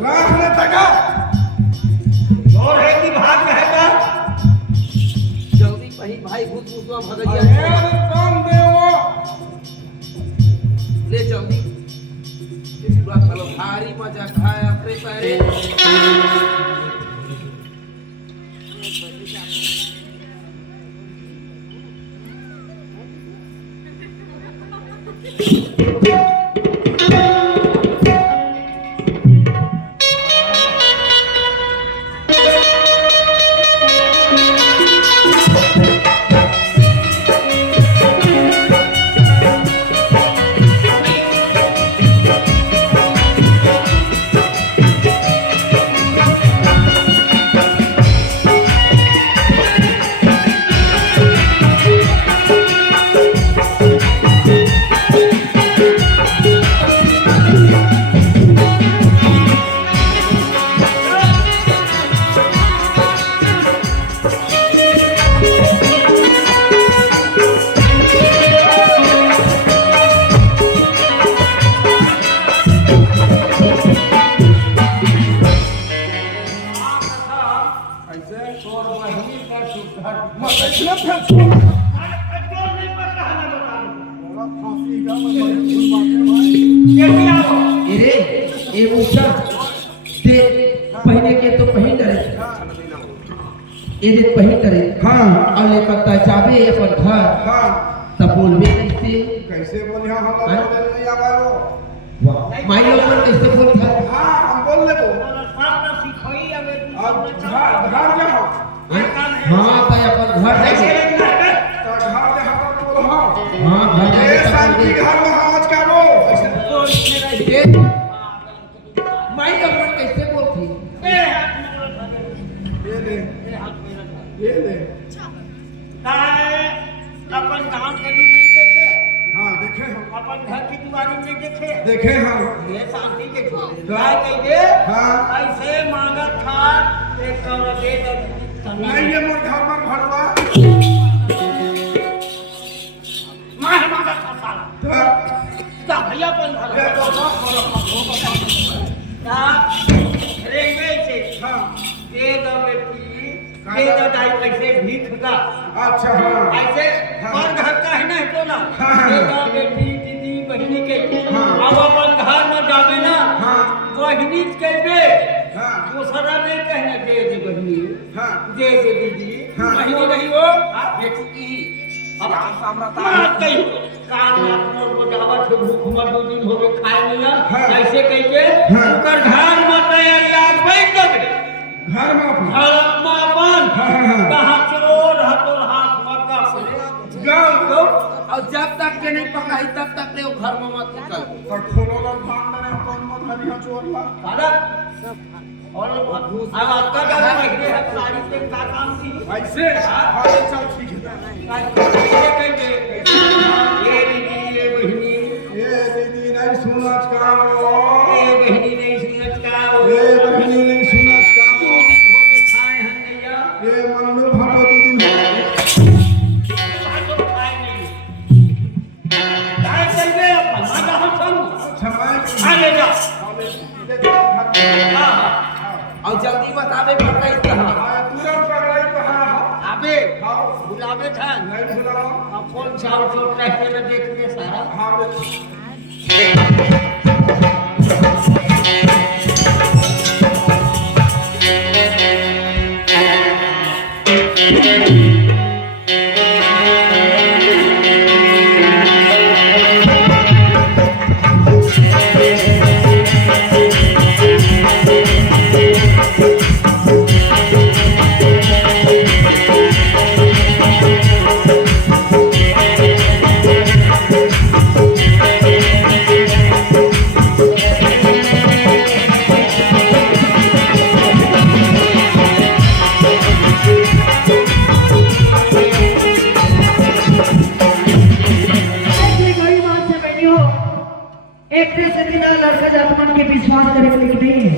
रात में तका और है कि भाग रहेगा जल्दी पही भाई भूत भूतवा भगैया कम देवो ले जल्दी इस बात चलो भारी मजा खाए अपने पैरे ये फिर छोड़ पेट्रोल नहीं पड़ रहा है बता दो बड़ा फांसी का मतलब फूल बातें भाई कैसे आओ अरे ये ऊंचा दे पहने के तो पहन डरे ये दे पहन डरे हाँ और लेकर ता जाबे अपन घर हाँ तब बोलबे कैसे कैसे बोलिया हम लोग हाँ? बोले नहीं आवा लो वाह माई लोग पर कैसे बोलता हाँ हम बोल ले वो सारा सिखाई अबे अब घर जाओ हाँ ताई अपन घर कैसे जाके रहना है तो घर जा हम बोल हाँ हाँ घर ये जाके शांति तब घर में आज का लो ये माई लोग पर कैसे बोलती ए हाथ में ये ले ये ले ताए अपन गांव के भी नहीं देखे हाँ देखे हम अपन घर की दुआरी नहीं देखे देखे हम ये शांति के छोड़े गाय कहिए हाँ। ऐसे मांगत था एक करोड़ दे दो नहीं ये मोर घर में भरवा मार मांगत था साला तो ता भैया बन ये था तो बात करो ता रेलवे से हाँ दे दो बेटी दे दो दाई पैसे भीख का अच्छा हाँ ऐसे और घर का है ना तो ना हाँ। दे दो बेटी दीदी बहनी के हाँ। अब अपन घर में जावे ना हाँ बहनी के दे हाँ दूसरा नहीं कहना दे दे बहनी हाँ दे दे दीदी हाँ। बहनी नहीं हो बेटी की अब मार कही कान नाक मोर बजावत है भूख मर दो दिन हो गए खाए नहीं हाँ। ऐसे कह के हाँ। कर घर में तैयारी आज बैठ दे घर में अपन घर में अपन हाँ, हाँ, हाँ। कहाँ चोर हाथों हाथ मक्का से जाओ और जब तक के नहीं पकाई तब तक ले घर में मत निकल तो खोलो ला भांड ने कौन मत हरिया चोर ला दादा और अब आपका क्या है ये साड़ी से का काम थी ऐसे हाँ चल ठीक है कैसे कहेंगे ये दीदी ये बहनी ये दीदी नहीं सुनत का ये बहनी नहीं सुनत का ये बहनी नहीं सुनत का दो दिन हो गए खाए हम नैया ये मंगल भाटो दो दिन हो तो खाए नहीं काय चल गए अपन माता हम सब क्षमा आ ले जा हाँ हां हां और जल्दी बतावे पड़ता है कहाँ तुरंत पकड़ाई कहाँ अबे हाँ बुलावे था नहीं बुलाओ अब फोन चाव चोट कहते में देख के सारा हाँ ऐसे कोई बात से बनी हो एक से बिना लड़का जातमन के विश्वास करे के नहीं है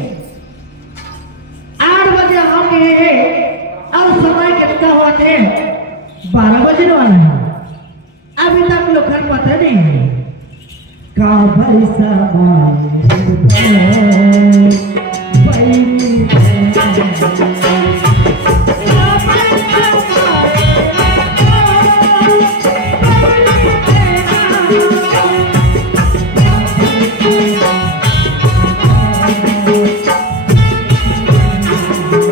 8 बजे हम ये है अब समय कितना हुआ थे 12 बजे वाला है अभी तक लोग घर पता नहीं है का भाई Thank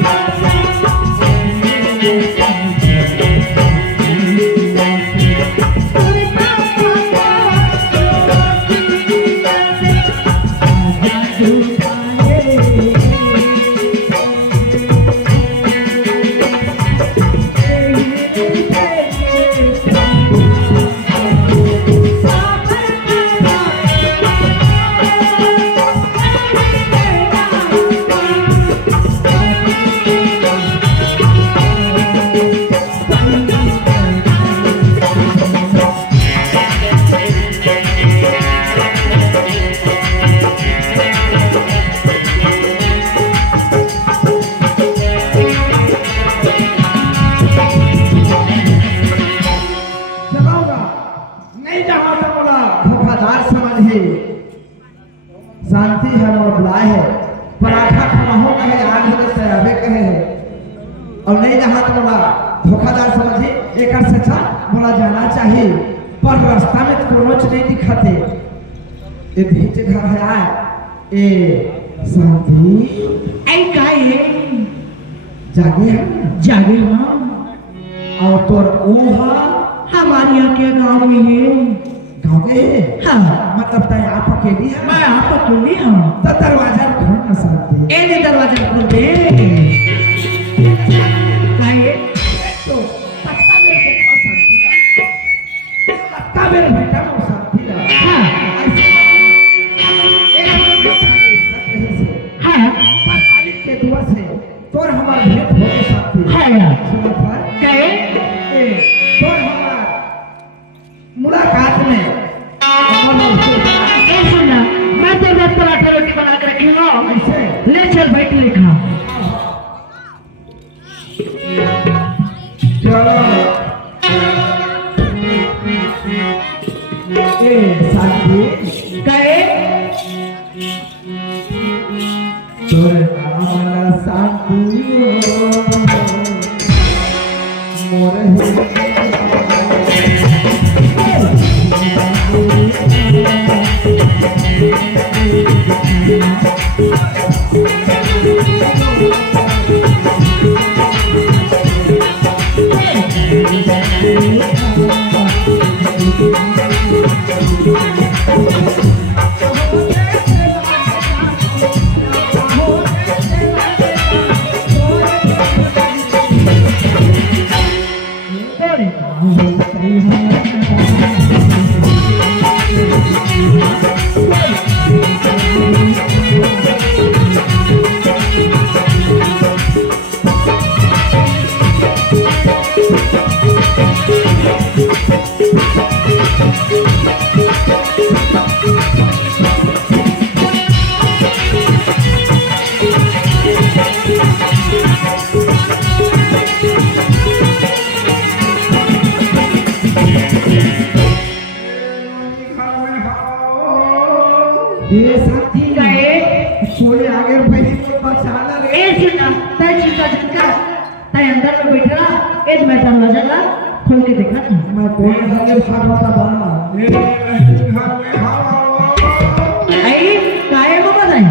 you. समझी शांति है और बुलाए है पराठा खमाहो कहे आग होते तैयारे कहे है और नहीं जहाँ तो बोला धोखादार समझी एक सच्चा बोला जाना चाहिए पर रास्ता में कोनोच नहीं दिखाते ये भीचे घर है आए ए शांति ऐ काहे जागे है जागे हम और तोर ओहा हमारे यहाँ के गाँव में है गाँव में हाँ मतलब तय आप अकेली है मैं आप अकेली हूँ तो दरवाजा खोल ना सकती ए ने दरवाजा खोल दे काहे तो पत्ता मेरे को और शांति का पत्ता मेरे बेटा को शांति का हाँ हाँ पर मालिक के दुआ से तोर हमार भेंट हो गई शांति हाँ यार सुनो पर काहे तोर हमार मुलाकात में ए सुनना मैं तेरे पराठा रोटी बना के रखी हूँ ऐसे ले चल बैठ ले खा चलो ए शांति काहे तोर नाम शांति मोर ये साथी काहे सोए आगे पहले तो बचाना रे ए सुनना तय चिंता चिंता तय अंदर में बैठा एक मैं दरवाजा ला खोल के देखा था मैं कौन घर भागवता बना ये घर में हाओ आई काहे को बताई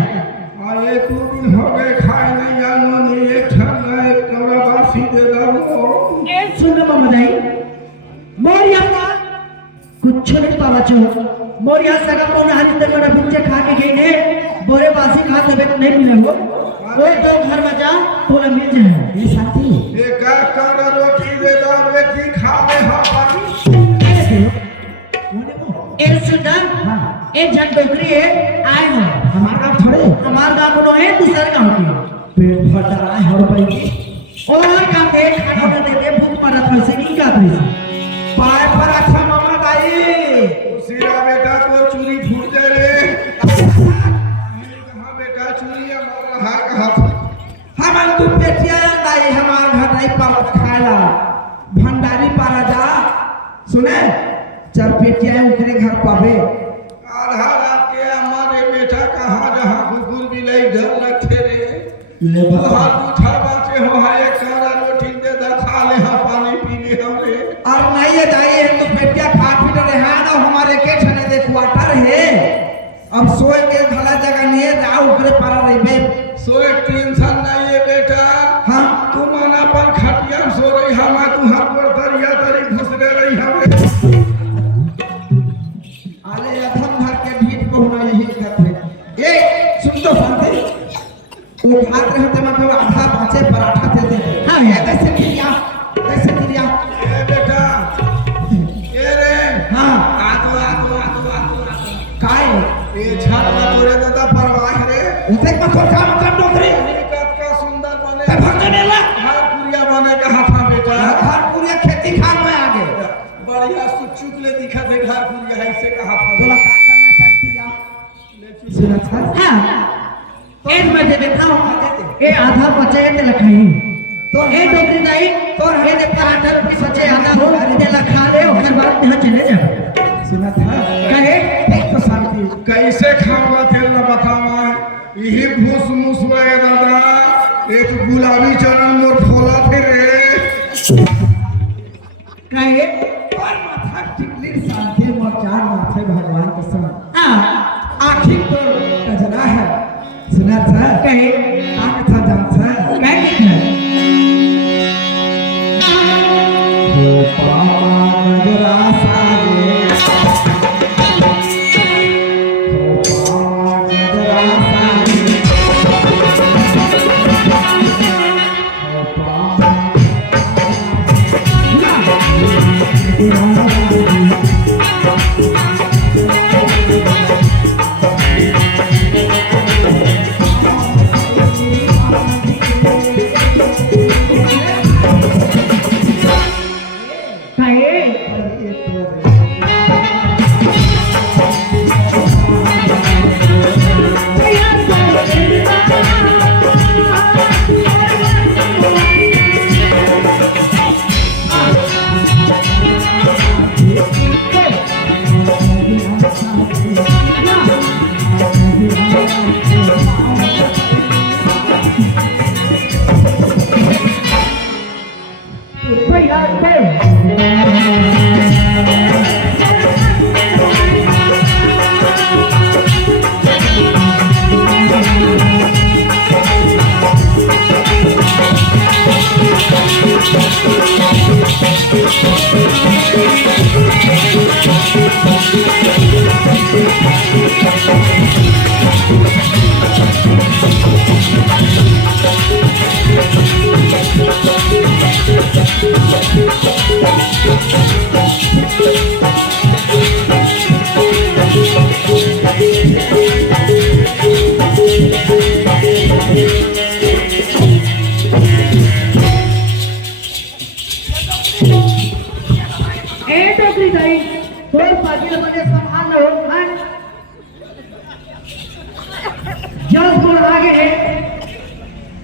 आए 2 दिन हो गए खाए नहीं जानो नहीं एक ठन एक कमरा बासी दे दो ए सुनना मामा दाई मोरिया का कुछ नहीं पावा चो मोरिया सगा पौना हाथ तक मेरा बिच्चे खा के गई ने बोरे बासी खा तबे नहीं मिले वो वो तो घर में जा तो ना मिल जाए ये साथी एक कमरा रोटी दे दो व्यक्ति खा ले ए सुनना ए जन डोकरी है आए हो हमारा गाँव थोड़े हमार गांव को है दूसरे गांव की पेट भर रहा है हर पैकी और का पेट खाना न देते भूख मरत वैसे नहीं का पैसा पाए पर अच्छा मामा दाई सिरा बेटा तो चूरी फूट जाए रे कहाँ बेटा चूरी हमारा हाथ हमार तू पेटिया दाई हमार घर नहीं पावत खाएला भंडारी पारा जा सुने चार पेटिया उतरे घर पावे आधा रात के हमारे बेटा कहाँ जहाँ कुकुर बिलाई घर रखे रे ले बता हाथ उठा बाचे हो है एक कमरा रोटी दे दा खा ले हाँ पानी पी ले हमरे और नहीं है दाई है तो पेटिया फाट फिट रहे हैं ना हमारे के ठने दे क्वार्टर है अब सोए के भला जगह नहीं है जाओ ऊपरे पारा रही बे सोए टेंशन नहीं है बेटा हाँ तू माना पर खटिया सो रही हम तू हर पर दरिया तरी घुस रही हमें आले अधम घर के भीत को होना यही करते ये सुन तो शांति वो भाग रहे थे मतलब आधा बाचे पराठा देते हाँ ये कैसे क्रिया ए बेटा ए रे हाँ आतो काय ये छाल ना तोरे दादा परवाह रे उसे मत काम कर डोकरी हकीकत का सुंदर बने ते भंगने ला हर पुरिया बने का हाथा बेटा घर पूरे खेती खान में आगे बढ़िया सुचुक ले दिखा दे घर पुरिया है से का हाथा बोला का करना चाहती जा सुना था हाँ एक मैं दे देता हूँ ए आधा बचे ते लखाई तो ए डोकरी दाई तो ए दे पराठा रोटी बचे आधा हो ते लखा ले और बाद यहाँ चले जा सुना था कहे एक तो शांति कैसे खाऊंगा तेल न बतावा यही घूस मूस में दादा एक गुलाबी चरण मोर फोला थे रे कहे और माथा टिकली शांति मोर चार माथे भगवान के संग हाँ आखिर तो कजरा है सुना था कहे आंख था जान था कहे है हो पागरा सारे हो पागरा सारे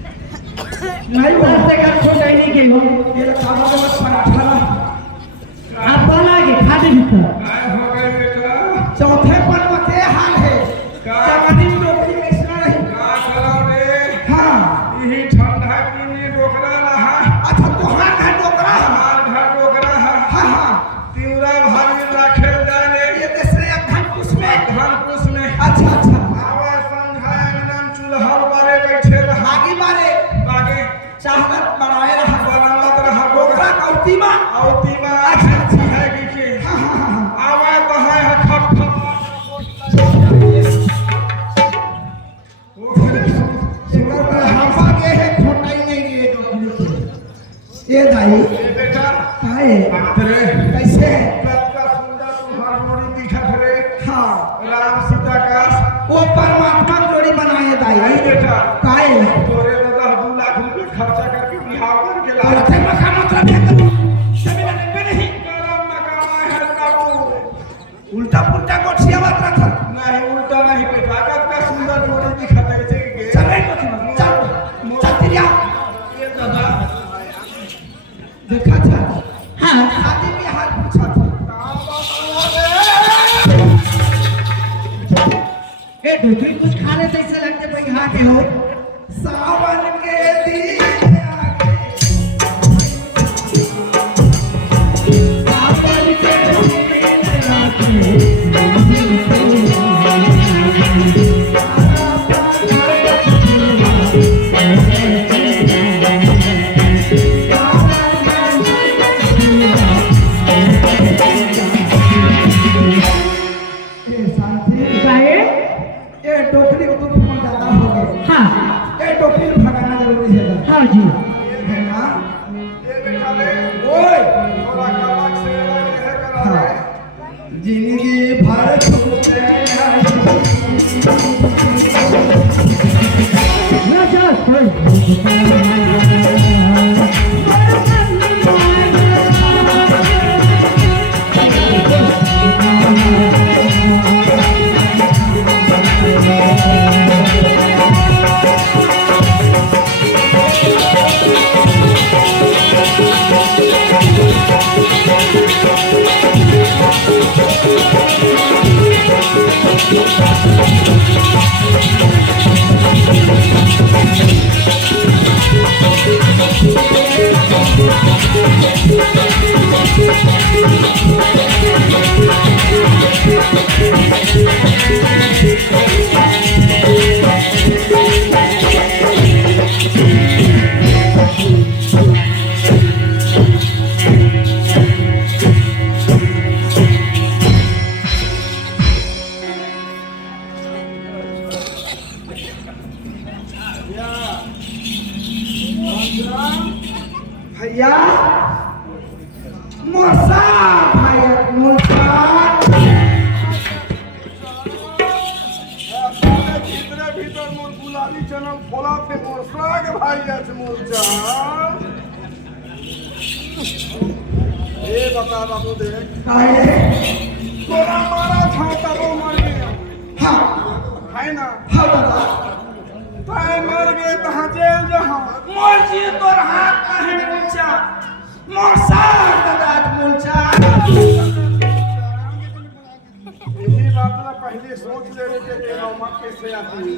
नहीं से कर छोटा ही नहीं के हो ये काबा के मत पराठा आप बोला कि खाते भीतर काय हो गए बेटा चौथे पन में के हाल है जवानी में नौकरी कैसा रही का करा रे हाँ यही ठंडा पीने डोकरा रहा अच्छा तोहार घर डोकरा है हमार घर डोकरा है हाँ हाँ तिवरा भारी राखे जाने ये दूसरे अखन कुछ में धान कुछ में अच्छा अच्छा आवा संघाय नाम चूल्हा बारे बैठे रहा आगे बारे आगे चाहत बनाए रहा बनावत रहा डोकरा कौतीमा औती में अच्छा अच्छा है कि हाँ हाँ हाँ आवा तो है खप खप सिंगर पर हंसा के है खोटाई नहीं ये डोकरी ये दाई बेटा काहे आतरे कैसे कत्ता सुंदर तुम्हार मोरी दिखत रे हाँ राम सीता का वो परमात्मा की जोड़ी बनाए दाई आई बेटा काहे तोरे दादा 2 लाख रुपए खर्चा करके बिहार करके ला और थे मकान मतलब है जमीन में नहीं करम मकामा है काबू उल्टा पुल्टा कोठिया बात रखा नहीं उल्टा नहीं बेटा कत्ता सुंदर जोड़ी दिखत है के चल रे कोठी चल चल तिरिया ये दादा देखा था हाँ शादी में हाल पूछा था ए ढोकरी कुछ खा ले ऐसे लगते भाई यहाँ के हो सावन के दिन आगे सावन के दिन आके ए शांति काहे ये टोकरी को तुम फोन ज्यादा हो गए हाँ ये टोकरी में भगाना जरूरी है हाँ जी है ना ये बेटा ले ओए थोड़ा कलाक से लगे है करा हाँ जिंदगी भर छूटे ना चल बेटा भैया मोसा भैया मोसा भीतर भीतर मोर गुलाबी चनल खोला थे मोर साग भाई जाते मोर जा ए बता बाबू दे काहे तोरा मारा था तब वो मर गया हाँ है ना हाँ दादा ताए मर गए कहाँ जेल जहाँ मोर जी तोर हाथ काहे मोचा मोसा दादा मोचा यही बात ना पहले सोच ले रहे थे कि नौमा कैसे आती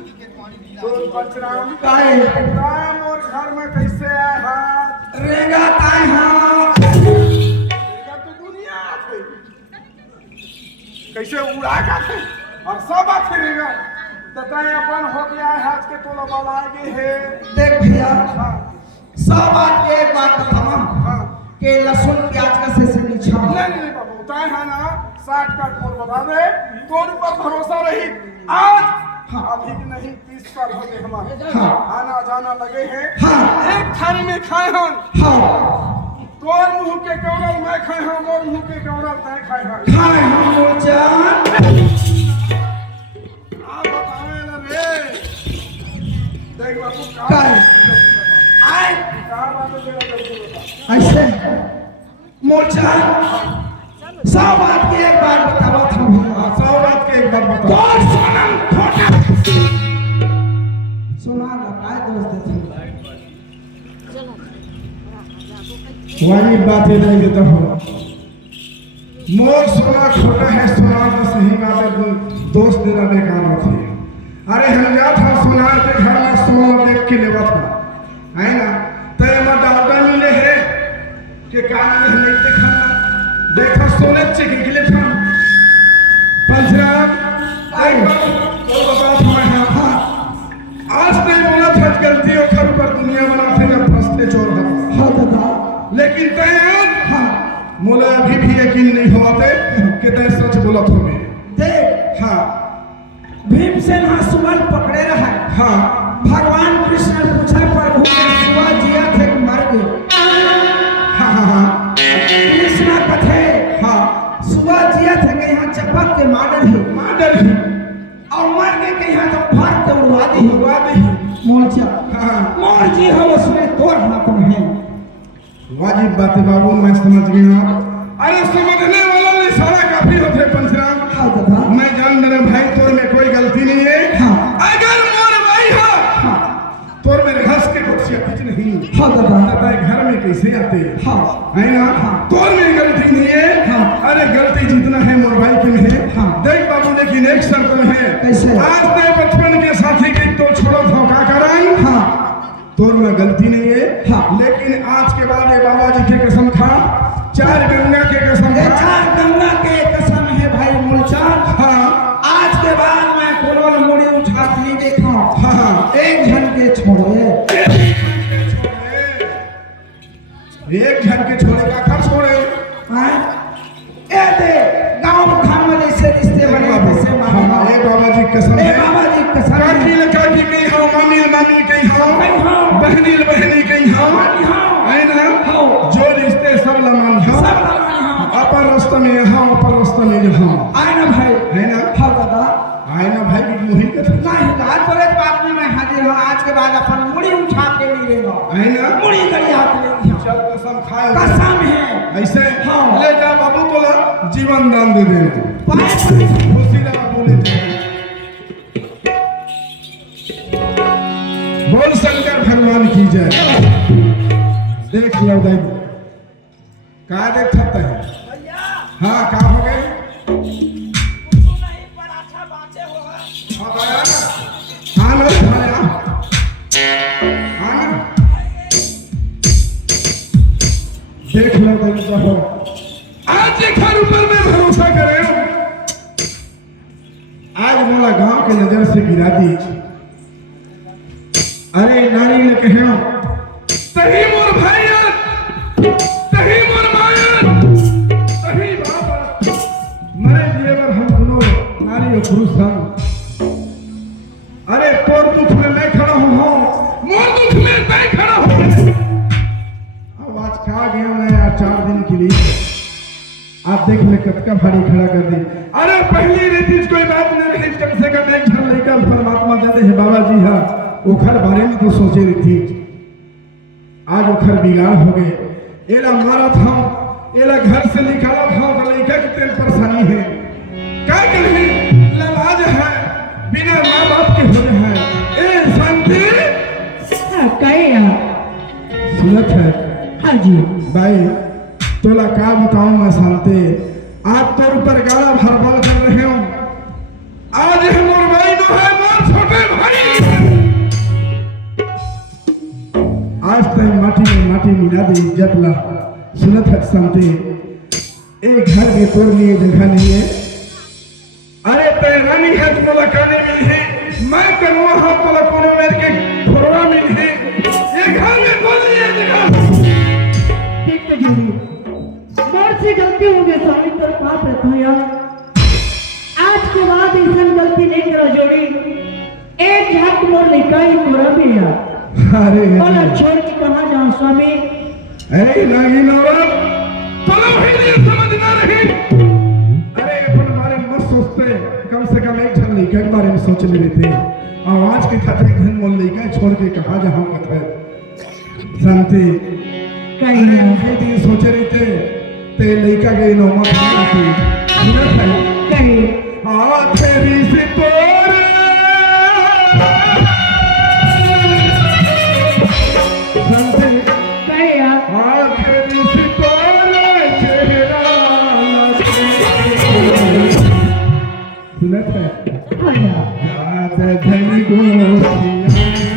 तो बचराम काहे ताए मोर घर में कैसे आए हाथ रेगा काहे हाँ या तो दुनिया आते कैसे उड़ा का थे और सब आते रहेगा तथा अपन हो गया है आज के तोला वाला आगे है देख भैया हाँ सब बात के एक बात बतावा हाँ कि लहसुन प्याज का से निछा नहीं बाबू ताए है ना 60 का खोल बता दे तोर पर भरोसा रही आज हाँ अभी नहीं 30 साल हो गए हमारे हाँ आना जाना लगे हैं हाँ एक थाली में खाए हम हाँ तोर मुंह के कौरल मैं खाए हम और मुंह के कौरल तय खाए हम खाए हम मोचा आप बतावे ना रे देख बाबू काहे आए कहाँ बात है जरा जल्दी बता ऐसे मोचा सब बात के एक बात बतावा था भैया सौ बात के एक बार बता कौन सोनम खोटा सुना लगाए दोस्त थे वही बात है नहीं देता हूँ मोर सोना छोटा है सोना तो सही बात है दोस्त देना बेकार होती है अरे हम जा था सोनार के घर में सोना देख के लेवा था है ना तो ये डालता मिले है कि कान में नहीं देखा देखा सोने चिक निकले था पंचराम तो बता था हाँ आज नहीं बोला था गलती और खर पर दुनिया बनाते जब फंसते चोर था हाँ दादा लेकिन तैयार हाँ मोला अभी भी यकीन नहीं होते कि तय सच बोलत होगे देख हाँ भीमसेन हसुअल पकड़े रहा हाँ भगवान कृष्ण पूछा प्रभु शिवा जिया थे मर गए हाँ हाँ हाँ कृष्ण कथे हाँ शिवा जिया थे कि यहाँ चपक के माडल है माडल ही और मर गए कि यहाँ तो भाग के उड़वा दी उड़वा दी मोर्चा हाँ मोर जी हो उसमें तोर हाथ में है वाजिब बात है बाबू मैं समझ गया अरे समझने वाला नहीं सारा काफी होते पंचराम हाँ दादा मैं जान दे भाई तोर में कोई गलती नहीं है हाँ अगर मोर भाई हो हाँ तोर में हंस के कुछ कुछ नहीं हाँ दादा दादा घर में कैसे आते हैं हाँ है ना तोर में गलती नहीं है हाँ अरे गलती जितना है मोर भाई की में है हाँ देख बाबू लेकिन एक शर्त में है कैसे? आज ते बचपन के साथी की तो छोड़ो धोखा कराई हाँ तोर में गलती नहीं है हाँ। लेकिन आज के बाद ये बाबा जी के कसम खा 4 गंगा के कसम ये खा चार गंगा के कसम है भाई मूलचांद हाँ आज के बाद मैं कोलोल मुड़ी उठा के नहीं देखा हाँ हाँ एक जन के छोड़े एक जन के छोड़े का खर्च छोड़े हैं? ए दे गांव खान में जैसे रिश्ते बने वैसे मामा हाँ, ए बाबा जी कसम ए है बाबा जी कसम है। काकी काकी कहीं हो मामी मामी कहीं हो कहीं हो। बहनी बहनी कहीं हो मामी हो। है ना हो। जो रिश्ते सब लमान हो सब लमान हो। अपन रास्ता में यहाँ अपन रास्ता में यहाँ आए ना भाई है ना हाँ दादा आए ना भाई की मुही के था नहीं आज बोले बात में मैं हाजिर हूँ आज के बाद अपन मुड़ी उठा के नहीं लेगा है ना मुड़ी करी हाथ लेंगे चल कसम खाए कसम है ऐसे हाँ। ले जा बाबू तोला जीवन दान दे दे तू पाए पर खुशी लगा बोले थे बोल शंकर भगवान की जय देख लो देख कहा देख सकते हैं हाँ कहा हो गए नहीं पर अच्छा बातें हो हाँ ना हाँ देख लो देखो आज के घर ऊपर में भरोसा करे आज मोला गांव के नजर से गिरा दी अरे नारी ने कहे तही मोर भाई तही मोर माया तही बाप मरे जीवर हम दोनों नारी और पुरुष हम अरे तोर दुख में मैं खड़ा हूँ मोर दुख में मैं खड़ा हूँ अब आज कहा गया मैं यार 4 दिन के लिए आप देख ले कतका भारी खड़ा कर दी अरे पहली रीति कोई बात नहीं रही कम से कम एक क्षण लेकर परमात्मा दे दे बाबा जी हाँ उखर बारे में तो सोचे रही थी आज उखर बिगाड़ हो गए एला मारा था एला घर से निकाला था तो लड़का की तेल परेशानी है क्या करें लाज है बिना माँ बाप के हो रहे हैं ए शांति सुनत है हाँ जी भाई तोला का बताऊं मैं शांति आज तोर ऊपर गाड़ा भरबल कर रहे हो आज है मोर भाई नो है मोर छोटे भाई आज तक माटी में माटी मिला दे इज्जत ला सुनत है शांति एक घर में तोर लिए जगह नहीं है अरे तेरानी है तोला काने मिली है मैं कनुआ हूं तोला कोने मेरे के फोरवा मिली है ये घर में तोर लिए जगह ठीक है जी मोर से गलती हो गई स्वामी तो पाप रखो यार आज के बाद ऐसा गलती नहीं करो जोड़ी एक झट मोर लिखाई पूरा भी यार अरे बोला छोड़ के कहाँ जाऊं स्वामी अरे नागी नौरत चलो ही ये समझना नहीं अरे अपन बारे में मत सोचते कम से कम एक झन लड़का के बारे में सोच ले थे आवाज के खातिर घन मोल लड़का छोड़ के कहा जहां कथे शांति कहीं ना कई दिन सोचे रही थे ते लड़का के नौमत नहीं थी सुनत है कहीं हाँ तेरी से तोरे शांति कहीं यार हाँ तेरी से तोरे चेहरा सुनत है हाँ यार याद धन गोसिया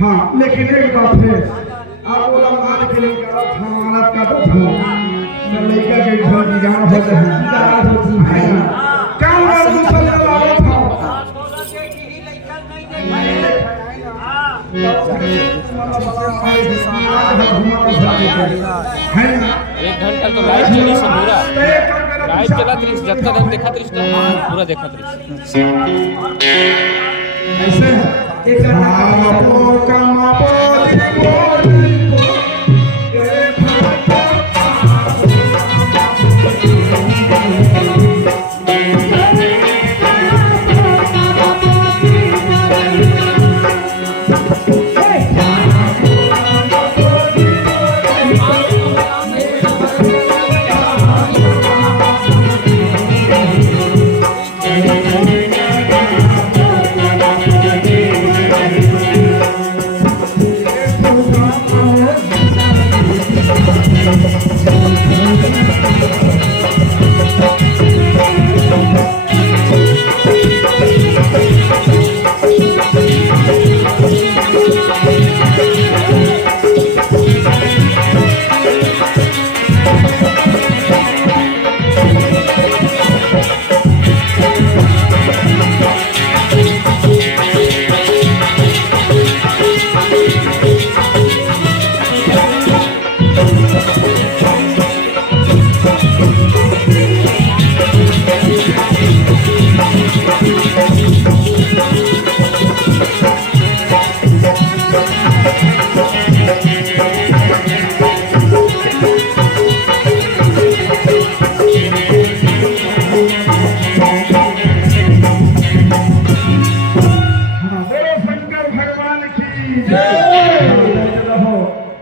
हाँ लेकिन एक बात है आप बोला मान के लिए हमारा का तो था लड़का के घर की गांव होते हैं काम और दूसरा चलाओ था एक घंटा तो लाइट चली समूरा लाइव चला त्रिस जत्ता दिन देखा त्रिस पूरा देखा त्रिस ऐसे एक आपो कमापो दिको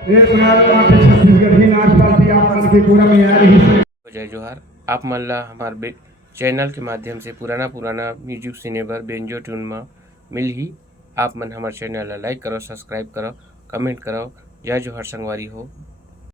ए छत्तीसगढ़ ही नाच पालती आप मन के पूरा में आ रही है। जय जोहार आप मन ला हमारे चैनल के माध्यम से पुराना म्यूजिक सिनेबर बेंजो ट्यून में मिल ही आप मन हमारे चैनल ला लाइक करो सब्सक्राइब करो कमेंट करो जय जोहार संगवारी हो।